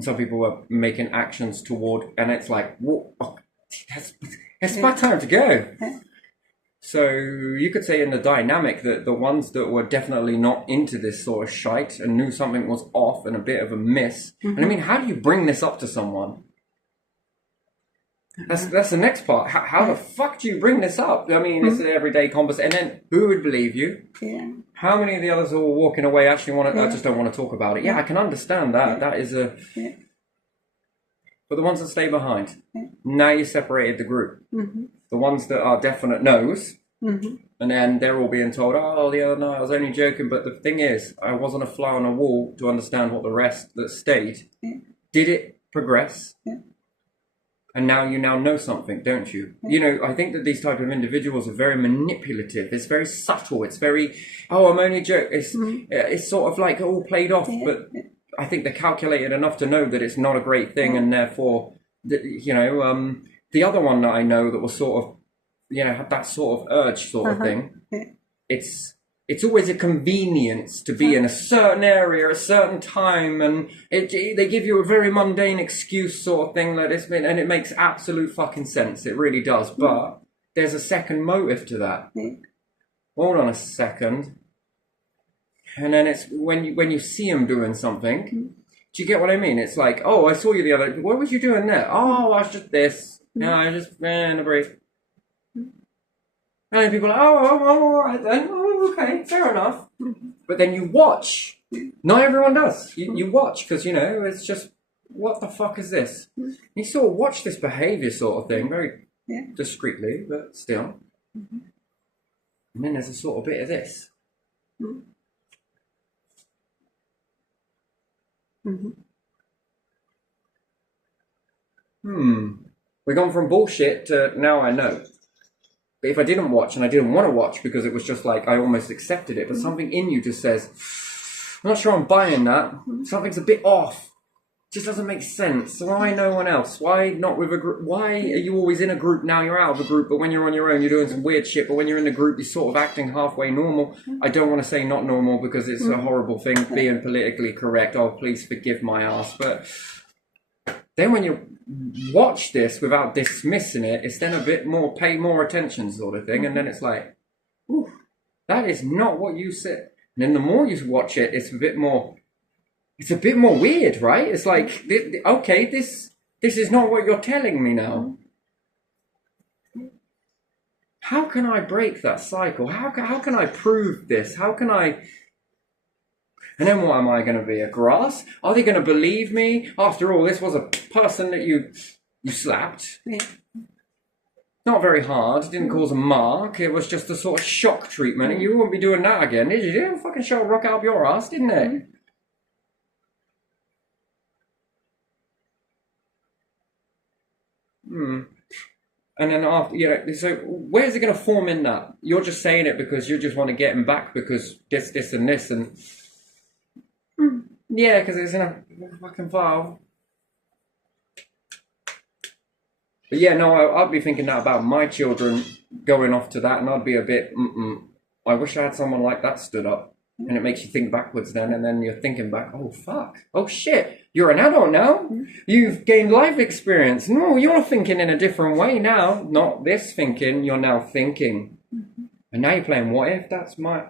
some people were making actions toward, and it's like, it's about time to go. So you could say in the dynamic that the ones that were definitely not into this sort of shite and knew something was off and a bit of a miss. And I mean, how do you bring this up to someone? That's the next part. How the fuck do you bring this up? I mean, it's an everyday conversation. And then who would believe you? Yeah. How many of the others who were walking away actually want to, I just don't want to talk about it. Yeah, I can understand that. That is a... But the ones that stay behind, now you separated the group. The ones that are definite no's, and then they're all being told, oh, the other night I was only joking. But the thing is, I wasn't a fly on a wall to understand what the rest that stayed. Did it progress? And now you know something, don't you? I think that these type of individuals are very manipulative. It's very subtle. It's very, I'm only joking. It's sort of like all played off, but I think they're calculated enough to know that it's not a great thing, and therefore, the other one that I know that was sort of, had that sort of urge sort of thing. It's always a convenience to be in a certain area at a certain time, and they give you a very mundane excuse sort of thing and it makes absolute fucking sense. It really does. But there's a second motive to that. Hold on a second. And then it's when you see them doing something, do you get what I mean? It's like, oh, I saw you the other. What was you doing there? Oh, I was just this. No, I just ran a brief. And then people are like, oh, all right then. Oh, okay, fair enough. But then you watch. Not everyone does. You watch because, it's just, what the fuck is this? You sort of watch this behavior sort of thing very discreetly, but still. And then there's a sort of bit of this. We've gone from bullshit to now I know. But if I didn't watch, and I didn't want to watch because it was just like I almost accepted it, but something in you just says, I'm not sure I'm buying that. Something's a bit off. It just doesn't make sense. Why no one else? Why not with a group? Why are you always in a group? Now you're out of a group, but when you're on your own, you're doing some weird shit. But when you're in the group, you're sort of acting halfway normal. I don't want to say not normal because it's a horrible thing, being politically correct. Oh, please forgive my ass. But then when you watch this without dismissing it, it's then a bit more, pay more attention sort of thing. And then it's like, ooh, that is not what you said. And then the more you watch it, it's a bit more weird, right? It's like, okay, this is not what you're telling me now. How can I break that cycle? How can I prove this? How can I... And then what am I going to be, a grass? Are they going to believe me? After all, this was a person that you slapped. Not very hard. It didn't cause a mark. It was just a sort of shock treatment. And you wouldn't be doing that again, did you? Didn't fucking shot a rock out of your ass, didn't it? And then after, so where's it going to form in that? You're just saying it because you just want to get him back because this and this and... Yeah, because it's in a fucking file. But yeah, no, I'd be thinking that about my children going off to that, and I'd be a bit, I wish I had someone like that stood up. And it makes you think backwards then, and then you're thinking back, oh fuck, oh shit, you're an adult now. You've gained life experience. No, you're thinking in a different way now. Not this thinking, you're now thinking. And now you're playing what if, that's my...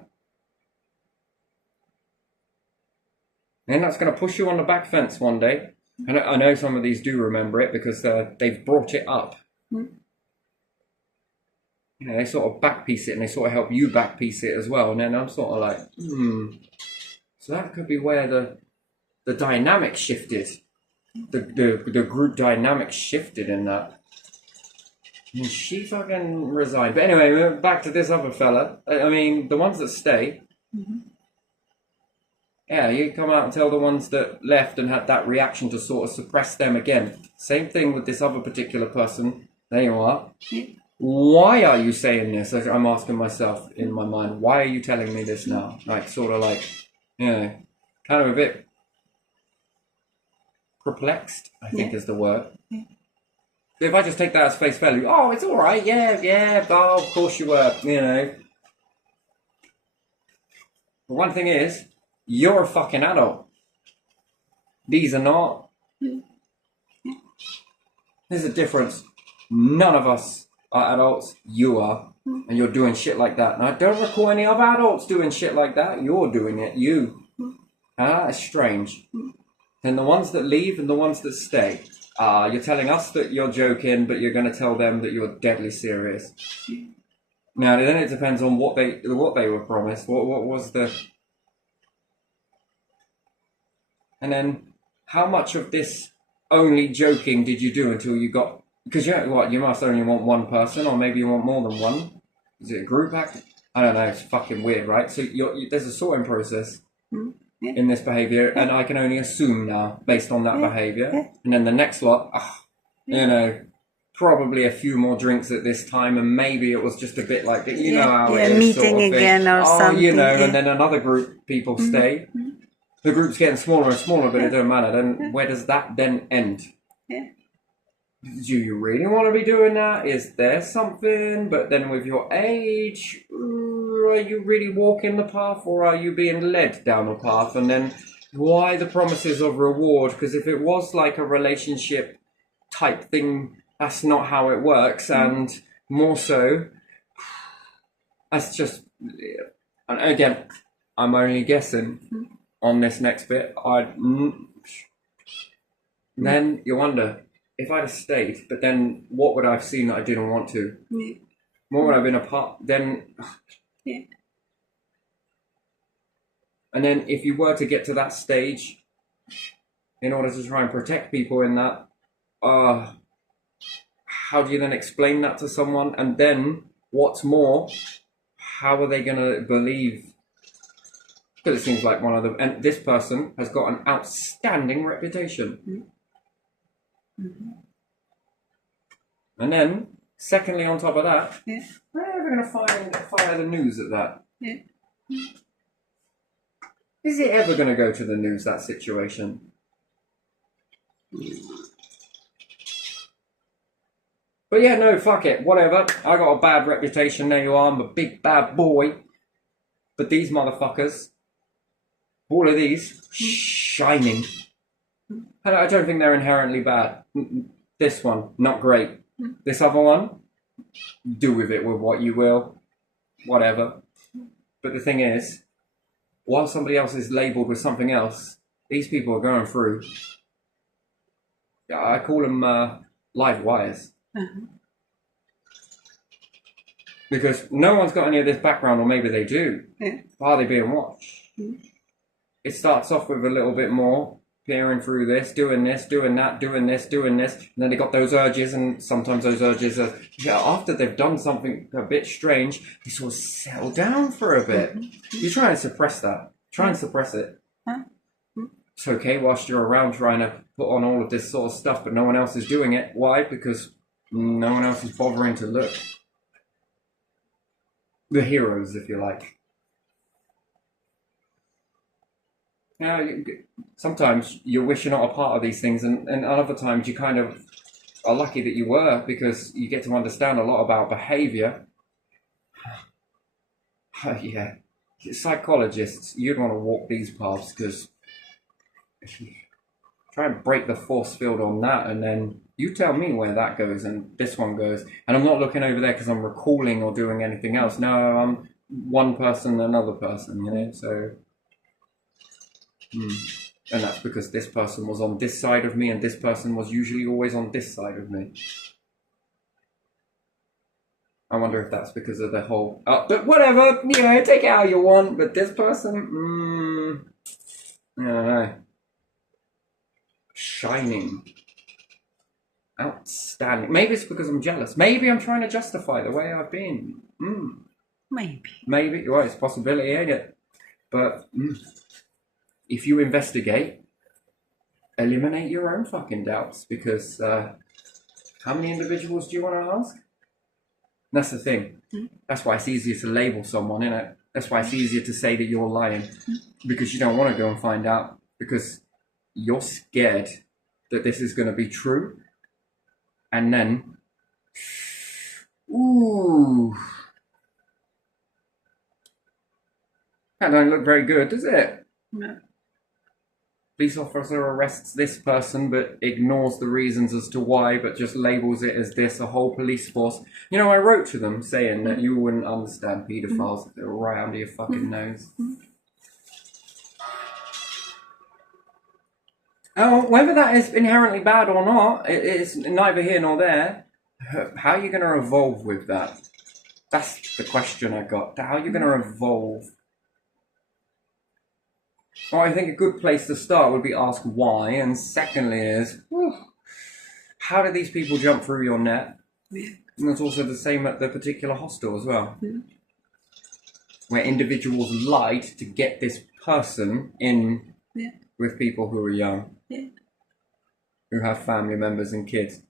And that's going to push you on the back fence one day. And I know some of these do remember it because they've brought it up. They sort of backpiece it and they sort of help you backpiece it as well. And then I'm sort of like, So that could be where the dynamic shifted. The group dynamic shifted in that. And she fucking resigned. But anyway, back to this other fella. I mean, the ones that stay... Yeah, you come out and tell the ones that left and had that reaction to sort of suppress them again. Same thing with this other particular person. There you are. Why are you saying this? I'm asking myself in my mind. Why are you telling me this now? Like, sort of like, kind of a bit perplexed, I think is the word. So if I just take that as face value, oh, it's all right, yeah, oh, of course you were, you know. But one thing is, you're a fucking adult. These are not. There's a difference. None of us are adults. You are. And you're doing shit like that. And I don't recall any other adults doing shit like that. You're doing it. You. And that is strange. And the ones that leave and the ones that stay. You're telling us that you're joking, but you're going to tell them that you're deadly serious. Now, then it depends on what they were promised. What was the... And then, how much of this only joking did you do until you got... Because you must only want one person, or maybe you want more than one. Is it a group act? I don't know, it's fucking weird, right? So there's a sorting process in this behaviour, and I can only assume now, based on that behaviour. And then the next lot, you know, probably a few more drinks at this time, and maybe it was just a bit like, you know how it is, meeting sort of again or something. you know, and then another group people stay. The group's getting smaller and smaller, but it doesn't matter. Then where does that then end? Do you really want to be doing that? Is there something? But then with your age, are you really walking the path, or are you being led down a path? And then why the promises of reward? Because if it was like a relationship type thing, that's not how it works. And more so, that's just... And again, I'm only guessing on this next bit. Then you wonder, if I'd have stayed, but then what would I have seen that I didn't want to? What would I have been apart? Then... And then if you were to get to that stage, in order to try and protect people in that, how do you then explain that to someone? And then, what's more, how are they going to believe? Because it seems like one of them... And this person has got an outstanding reputation. And then, secondly, on top of that, we're going to fire the news at that. Is it ever going to go to the news, that situation? But yeah, no, fuck it, whatever. I got a bad reputation, there you are, I'm a big bad boy. But these motherfuckers, all of these, shining. And I don't think they're inherently bad. This one, not great. This other one, do with it with what you will, whatever. But the thing is, while somebody else is labelled with something else, these people are going through, I call them live wires. Because no one's got any of this background, or maybe they do. Are they being watched? It starts off with a little bit more, peering through this, doing that, doing this, and then they got those urges, and sometimes those urges are, after they've done something a bit strange, they sort of settle down for a bit. You try and suppress that. Try and suppress it. It's okay whilst you're around trying to put on all of this sort of stuff, but no one else is doing it. Why? Because no one else is bothering to look. The heroes, if you like. Now, sometimes you wish you're not a part of these things, and other times you kind of are lucky that you were, because you get to understand a lot about behaviour. Yeah, psychologists, you'd want to walk these paths, because if you try and break the force field on that, and then you tell me where that goes and this one goes. And I'm not looking over there because I'm recalling or doing anything else. No, I'm one person, another person, you know, so... And that's because this person was on this side of me, and this person was usually always on this side of me. I wonder if that's because of the whole... but whatever, you know, take it how you want, but this person... I don't know. Shining. Outstanding. Maybe it's because I'm jealous. Maybe I'm trying to justify the way I've been. Maybe. Well, it's a possibility, ain't it? But... if you investigate, eliminate your own fucking doubts, because how many individuals do you want to ask? That's the thing. That's why it's easier to label someone, innit? That's why it's easier to say that you're lying, because you don't want to go and find out, because you're scared that this is going to be true. And then, ooh, that don't look very good, does it? No. Police officer arrests this person but ignores the reasons as to why, but just labels it as this, a whole police force. You know, I wrote to them saying that you wouldn't understand paedophiles if they were right under your fucking nose. Oh, whether that is inherently bad or not, it's neither here nor there. How are you going to evolve with that? That's the question I got. How are you going to evolve? Well, I think a good place to start would be ask why, and secondly is, how did these people jump through your net? Yeah. And it's also the same at the particular hostel as well, where individuals lied to get this person in with people who are young, who have family members and kids.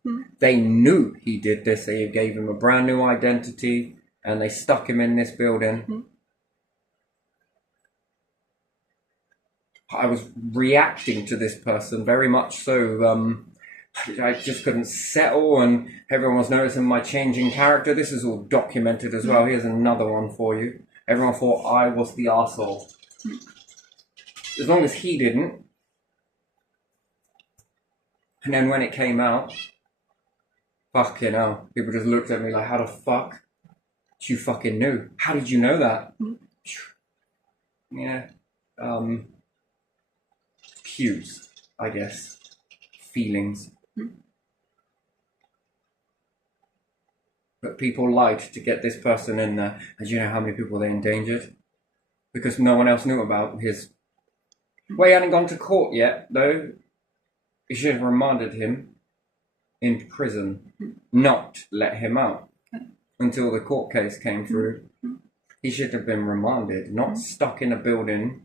They knew he did this. They gave him a brand new identity, and they stuck him in this building. I was reacting to this person very much so. I just couldn't settle, and everyone was noticing my changing character. This is all documented as well. Here's another one for you. Everyone thought I was the arsehole. As long as he didn't. And then when it came out, fucking hell, people just looked at me like, how the fuck? You fucking knew. How did you know that? Yeah. Cues, I guess. Feelings. But people lied to get this person in there. And do you know how many people they endangered? Because no one else knew about his... Well, he hadn't gone to court yet, though. You should have remanded him in prison, not let him out until the court case came through. He should have been remanded, not stuck in a building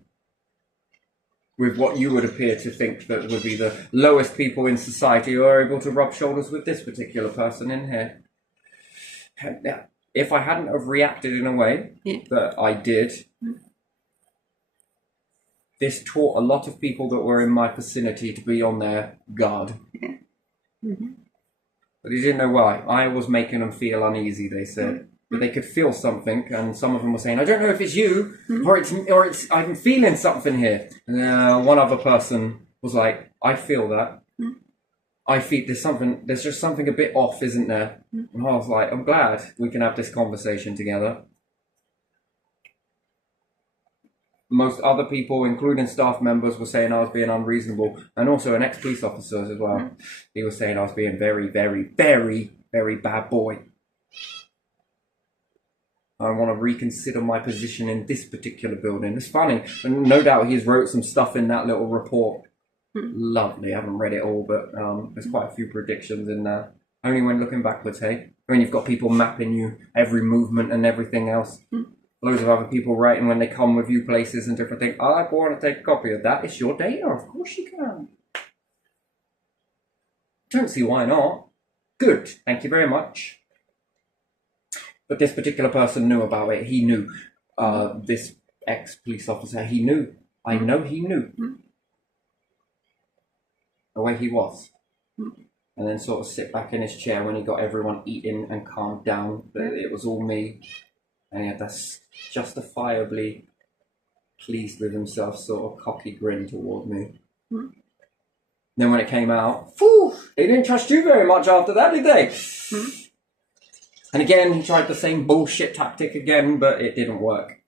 with what you would appear to think that would be the lowest people in society who are able to rub shoulders with this particular person in here. If I hadn't have reacted in a way that I did, this taught a lot of people that were in my vicinity to be on their guard. But they didn't know why. I was making them feel uneasy, they said. But they could feel something, and some of them were saying, I don't know if it's you, or it's I'm feeling something here. And one other person was like, I feel that. I feel there's just something a bit off, isn't there? And I was like, I'm glad we can have this conversation together. Most other people, including staff members, were saying I was being unreasonable, and also an ex-police officer as well. He was saying I was being very, very, very, very bad boy. I want to reconsider my position in this particular building. It's funny, and no doubt he's wrote some stuff in that little report. Lovely. I haven't read it all, but there's quite a few predictions in there. Only when looking backwards, hey? When you've got people mapping you, every movement and everything else. Loads of other people writing when they come with you places and different things. I want to take a copy of that. It's your data. Of course you can. Don't see why not. Good. Thank you very much. But this particular person knew about it. He knew. This ex-police officer, he knew. I know he knew. The way he was. And then sort of sit back in his chair when he got everyone eating and calmed down. That it was all me. And he had this justifiably pleased with himself sort of cocky grin toward me. Then when it came out, they didn't trust you very much after that, did they? And again, he tried the same bullshit tactic again, but it didn't work.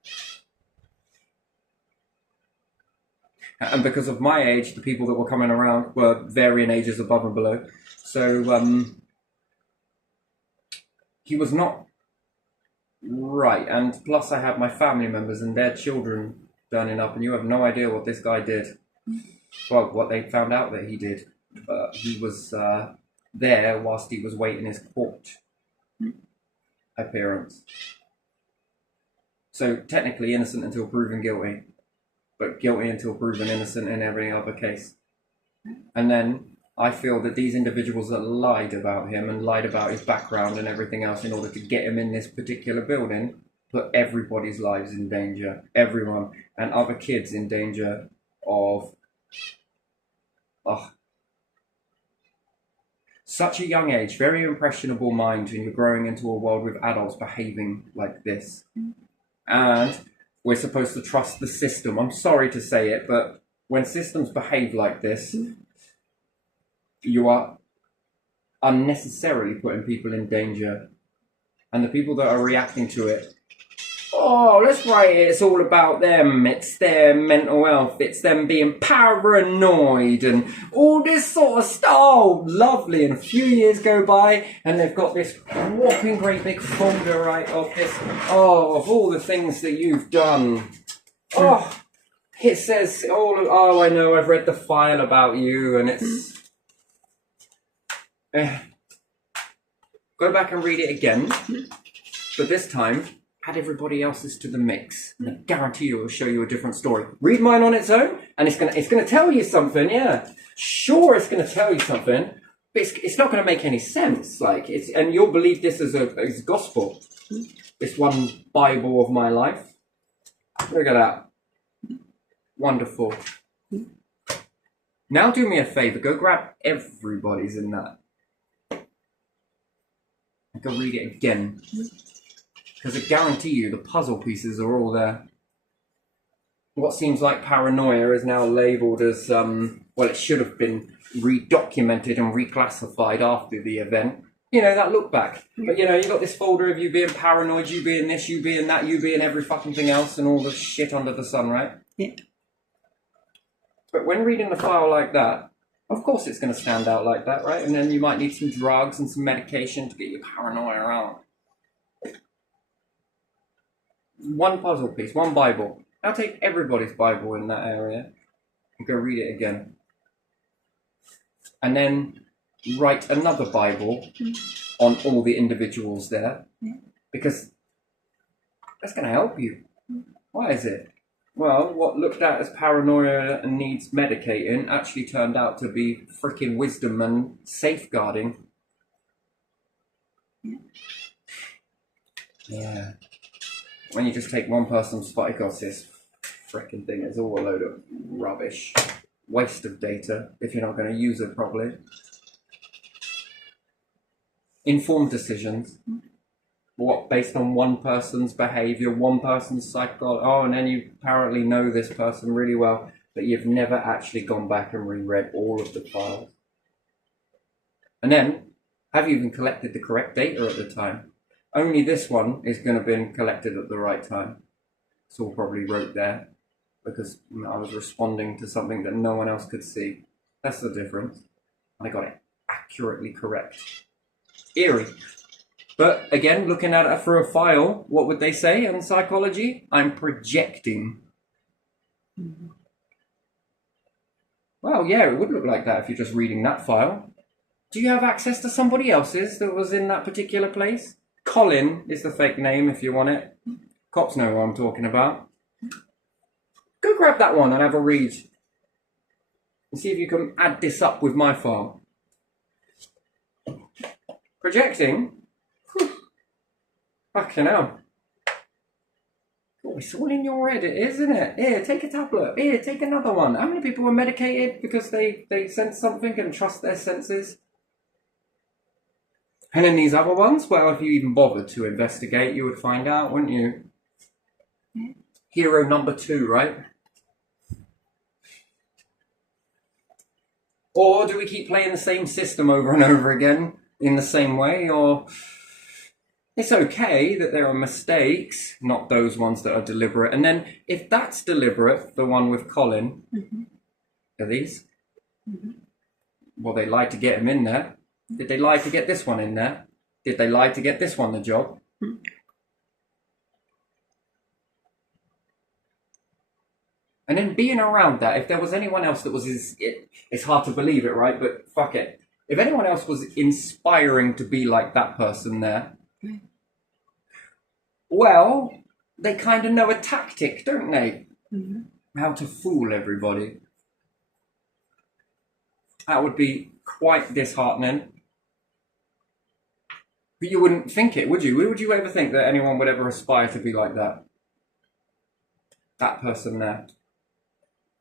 And because of my age, the people that were coming around were varying ages above and below. So he was not right. And plus I have my family members and their children turning up, and you have no idea what this guy did. Well, what they found out that he did. He was there whilst he was waiting his court appearance. So technically innocent until proven guilty, but guilty until proven innocent in every other case. And then I feel that these individuals that lied about him and lied about his background and everything else in order to get him in this particular building put everybody's lives in danger, everyone, and other kids in danger of Such a young age, very impressionable mind, and you're growing into a world with adults behaving like this. And we're supposed to trust the system. I'm sorry to say it, but when systems behave like this, you are unnecessarily putting people in danger. And the people that are reacting to it, oh, let's write it, it's all about them, it's their mental health, it's them being paranoid and all this sort of stuff. Oh, lovely. And a few years go by and they've got this whopping great big folder, right, of this, of all the things that you've done. Oh, it says oh, I know, I've read the file about you, and it's... Go back and read it again, but this time add everybody else's to the mix, and I guarantee you it will show you a different story. Read mine on its own, and it's gonna tell you something. Yeah, sure, it's gonna tell you something, but it's not gonna make any sense. Like and you'll believe this as gospel. This one Bible of my life. Look at that, wonderful. Now do me a favor, go grab everybody's in that. Go read it again, because I guarantee you the puzzle pieces are all there. What seems like paranoia is now labelled as, well, it should have been redocumented and reclassified after the event. You know, that look back. But, you know, you got this folder of you being paranoid, you being this, you being that, you being every fucking thing else, and all the shit under the sun, right? Yeah. But when reading a file like that, of course it's going to stand out like that, right? And then you might need some drugs and some medication to get your paranoia out. One puzzle piece, one Bible. Now take everybody's Bible in that area and go read it again. And then write another Bible on all the individuals there, because that's going to help you. Why is it? Well, what looked at as paranoia and needs medicating actually turned out to be freaking wisdom and safeguarding. Yeah. When you just take one person's psychosis, freaking thing is all a load of rubbish. Waste of data if you're not going to use it properly. Informed decisions. What, based on one person's behaviour, one person's psychology? Oh, and then you apparently know this person really well, but you've never actually gone back and reread all of the files. And then, have you even collected the correct data at the time? Only this one is going to be collected at the right time. It's all probably wrote there, because I was responding to something that no one else could see. That's the difference. I got it accurately correct. Eerie. But again, looking at it through a file, what would they say in psychology? I'm projecting. Well, yeah, it would look like that if you're just reading that file. Do you have access to somebody else's that was in that particular place? Colin is the fake name if you want it. Cops know who I'm talking about. Go grab that one and have a read. And see if you can add this up with my file. Projecting? Fucking hell. Oh, it's all in your head, isn't it? Here, take a tablet. Here, take another one. How many people are medicated because they sense something and trust their senses? And then these other ones, well, if you even bothered to investigate, you would find out, wouldn't you? Hero number 2, right? Or do we keep playing the same system over and over again in the same way? Or it's okay that there are mistakes, not those ones that are deliberate. And then if that's deliberate, the one with Colin, are these? Well, they lied to get him in there. Did they lie to get this one in there? Did they lie to get this one the job? And then being around that, if there was anyone else that was, it's hard to believe it, right? But fuck it. If anyone else was inspiring to be like that person there, well, they kind of know a tactic, don't they? How to fool everybody. That would be quite disheartening. But you wouldn't think it, would you? Would you ever think that anyone would ever aspire to be like that? That person there.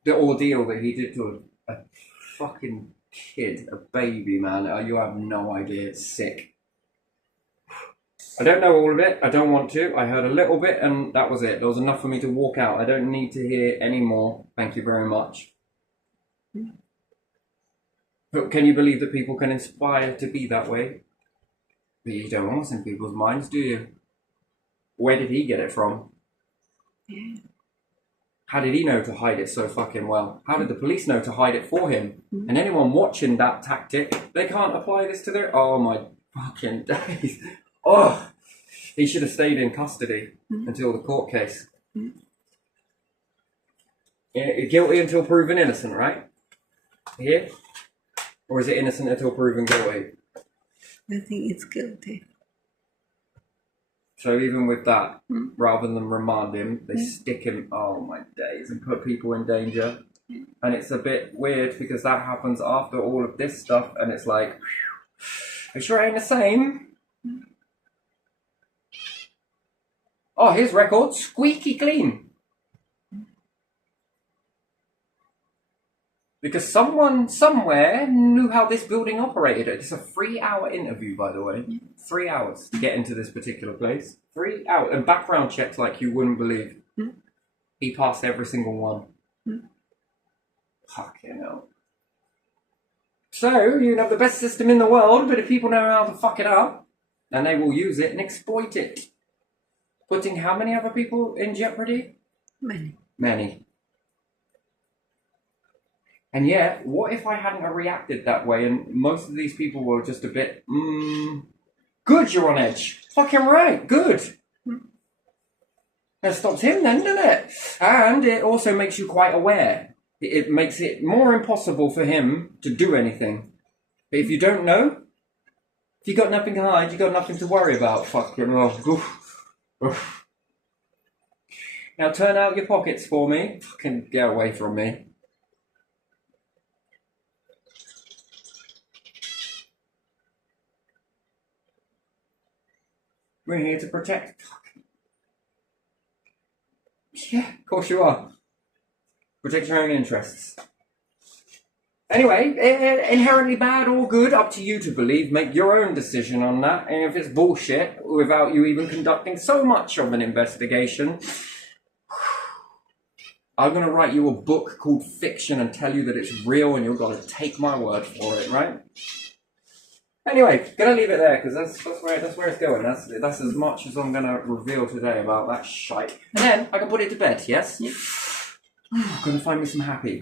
The ordeal that he did to a fucking kid, a baby, man. You have no idea. It's sick. I don't know all of it. I don't want to. I heard a little bit and that was it. There was enough for me to walk out. I don't need to hear any more. Thank you very much. But can you believe that people can inspire to be that way? But you don't want what's in people's minds, do you? Where did he get it from? Yeah. How did he know to hide it so fucking well? How did the police know to hide it for him? And anyone watching that tactic, they can't apply this to their... Oh my fucking days. Oh, he should have stayed in custody until the court case. Guilty until proven innocent, right? Here? Or is it innocent until proven guilty? I think it's guilty. So even with that, rather than remand him, they stick him, oh my days, and put people in danger. And it's a bit weird because that happens after all of this stuff, and it's like, are you sure it ain't the same? Oh, his record, squeaky clean. Because someone somewhere knew how this building operated. It's a 3-hour interview, by the way. 3 hours to get into this particular place. 3 hours. And background checks like you wouldn't believe. He passed every single one. Fucking hell. So, you have the best system in the world, but if people know how to fuck it up, then they will use it and exploit it. Putting how many other people in jeopardy? Many. And yet, what if I hadn't reacted that way and most of these people were just a bit, good, you're on edge. Fucking right, good. That stops him then, doesn't it? And it also makes you quite aware. It makes it more impossible for him to do anything. But if you don't know, if you got nothing to hide, you got nothing to worry about. Fucking well. Now turn out your pockets for me. Fucking get away from me. We're here to protect. Yeah, of course you are. Protect your own interests. Anyway, inherently bad or good, up to you to believe. Make your own decision on that. And if it's bullshit, without you even conducting so much of an investigation, I'm going to write you a book called Fiction and tell you that it's real and you're going to take my word for it, right? Anyway, gonna leave it there because that's where it's going. That's as much as I'm gonna reveal today about that shite. And then I can put it to bed. Yes. I'm gonna find me some happy.